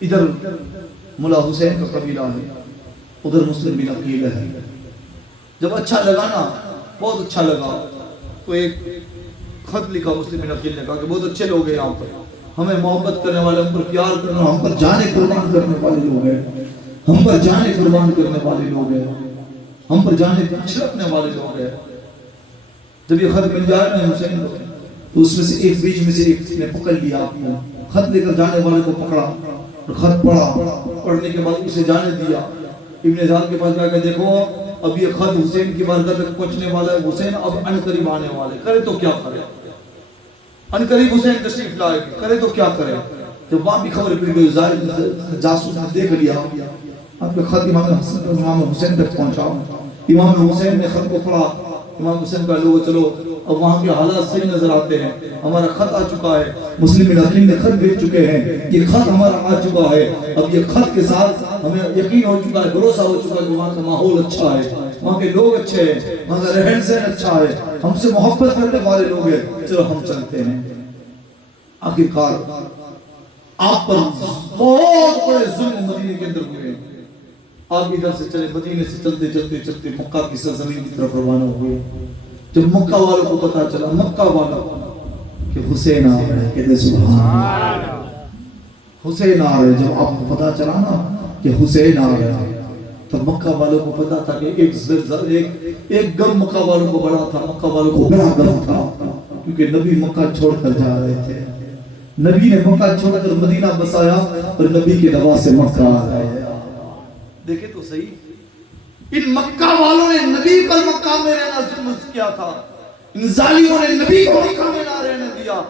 ادھر ملا حسین کا قبیلہ ہے، ادھر مسلم بن عقیل ہے۔ جب اچھا لگا نا، بہت اچھا لگا، تو ایک خط لکھا مسلم بن عقیل نے، کہا کہ بہت اچھے لوگ ہیں یہاں پر، ہمیں محبت کرنے والے، ہم پر پیار کرنے والے، ہم پر جانے قربان کرنے والے لوگ ہیں، ہم پر جانے قربان کرنے والے لوگ ہیں، ہم پر جانے چھڑکنے والے لوگ ہیں۔ جب یہ خط مل جائے نا حسین کو، تو اس میں سے ایک بیچ میں سے ایک نے پکڑ لیا آپ کو، خط لے کر جانے والے کو پکڑا اور خط پڑھا، پڑھنے کے بعد اسے جانے دیا۔ ابن زیاد کے پاس جا کے دیکھو اب یہ خط حسین کی بارگاہ تک پہنچنے والا ہے، حسین اب ان قریب آنے والے، کرے تو کیا کرے، ان قریب حسین تشریف لائے، کرے تو کیا کرے۔ جب وہاں بھی خبر پڑ گئی، جاسوس نے دیکھ لیا آپ کا خط امام حسین تک پہنچا، امام حسین نے خط کو پڑھا، امام حسین کا لوگ چلو اب وہاں کے حالات صحیح نظر آتے ہیں، ہمارا خط آ چکا ہے، مسلم بن عقیل نے خط بھیج چکے ہیں، یہ خط ہمارا آ چکا ہے، اب یہ خط کے ساتھ ہمیں یقین ہو چکا ہے، بھروسہ ہو چکا ہے کہ وہاں کا ماحول اچھا ہے، وہاں کے لوگ اچھے ہیں، وہاں کا رہن سہن اچھا ہے، ہم سے محبت کرنے والے لوگ ہیں، چلو ہم چلتے ہیں۔ آخر کار آپ پر بہت بڑے ظلم مدینے کے اندر ہوئے، آپ ادھر سے چلے، مدینے سے چلتے چلتے چلتے مکہ کی سرزمین کی طرف روانہ ہوئے۔ جب مکہ والوں کو پتا چلا، مکہ والوں کہ حسین آ رہے، کہتے سبحان اللہ، حسین آ رہے، جب آپ کو پتا چلا نا کہ حسین آ رہے، تو مکہ والوں کو پتا تھا کہ ایک غم مکہ والوں کو بڑا تھا، مکہ والوں کو بڑا غم تھا، کیونکہ نبی مکہ چھوڑ کر جا رہے تھے، نبی نے مکہ چھوڑ کر مدینہ بسایا اور نبی کے دوا سے مکہ آ گئے۔ دیکھیں تو صحیح، ان مکہ والوں نے نبی پر مکہ میں رہنا ظلم کیا تھا، ان ظالموں نے نبی کو مکہ میں نہ رہنے دیا،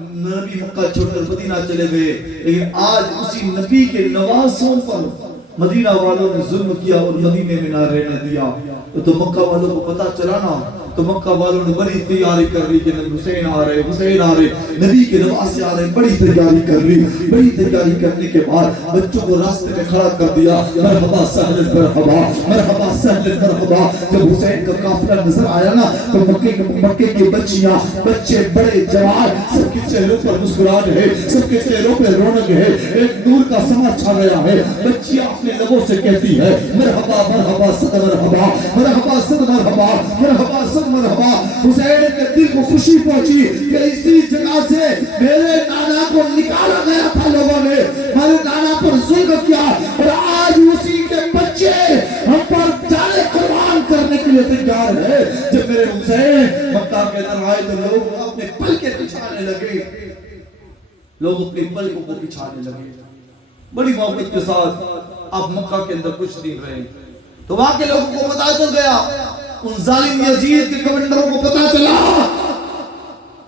نبی مکہ چھوڑ کر مدینہ چلے گئے، لیکن آج اسی نبی کے نواسوں پر مدینہ والوں نے ظلم کیا اور مدینے میں نہ رہنے دیا۔ تو مکہ والوں کو پتا چلا نا، تو مکہ والوں نے بڑی تیاری کر لی کہ حسین آ رہے، حسین آ رہے، نبی کے نواسے آ رہے، بڑی تیاری کر لی، بڑی تیاری کرنے کے بعد بچوں کو راستے میں کھڑا کر دیا، مرحبا سہل مرحبا، مرحبا سہل مرحبا۔ جب حسین کا قافلہ نظر آیا نا، تو مکے کی بچیاں، بچے، بڑے، جوان، سب کے چہروں پر مسکراہٹ ہے، سب کے چہروں پر رونق ہے، ایک نور کا سما چھا گیا ہے۔ بچیاں اپنے لبوں سے کہتی ہے مرحبا مرحبا صد مرحبا، مرحبا صد مرحبا، مرحبا صد مرحبا۔ حسین کے دل کو خوشی پہنچی کہ اسی جگہ سے میرے نانا کو نکالا گیا تھا، لوگوں نے میرے نانا پر ظلم کیا، اور آج اسی کے بچے ہم پر جانے قربان کرنے کے لیے تیار ہے۔ جب میرے حسین مکہ کے اندر آئے تو لوگ اپنے پل کے پچھانے لگے، لوگ اپنے پل کو پچھانے لگے، بڑی محبت کے ساتھ آپ مکہ کے اندر کچھ دن رہے، تو وہاں کے لوگوں کو پتا چل گیا، ان ظالم یزید کے گورنروں کو پتا چلا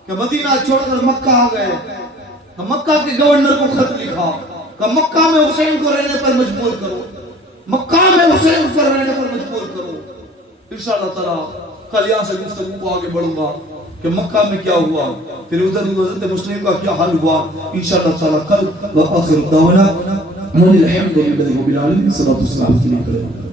کہ مدینہ چھوڑ کر مکہ آ گئے، تو مکہ کے گورنر کو خط لکھا کہ مکہ میں حسین کو رہنے پر مجبور کرو، مکہ میں حسین کو رہنے پر مجبور کرو۔ انشاءاللہ تعالیٰ کل یہاں سے گفتگو کو آگے بڑھوں گا کہ مکہ میں کیا ہوا، پھر ادھر حضرت مسلم کا کیا حال ہوا، انشاءاللہ تعالیٰ کل۔ وآخر دعوانا ان الحمد للہ رب العالمین، صلاۃ والسلام علیہ وسلم۔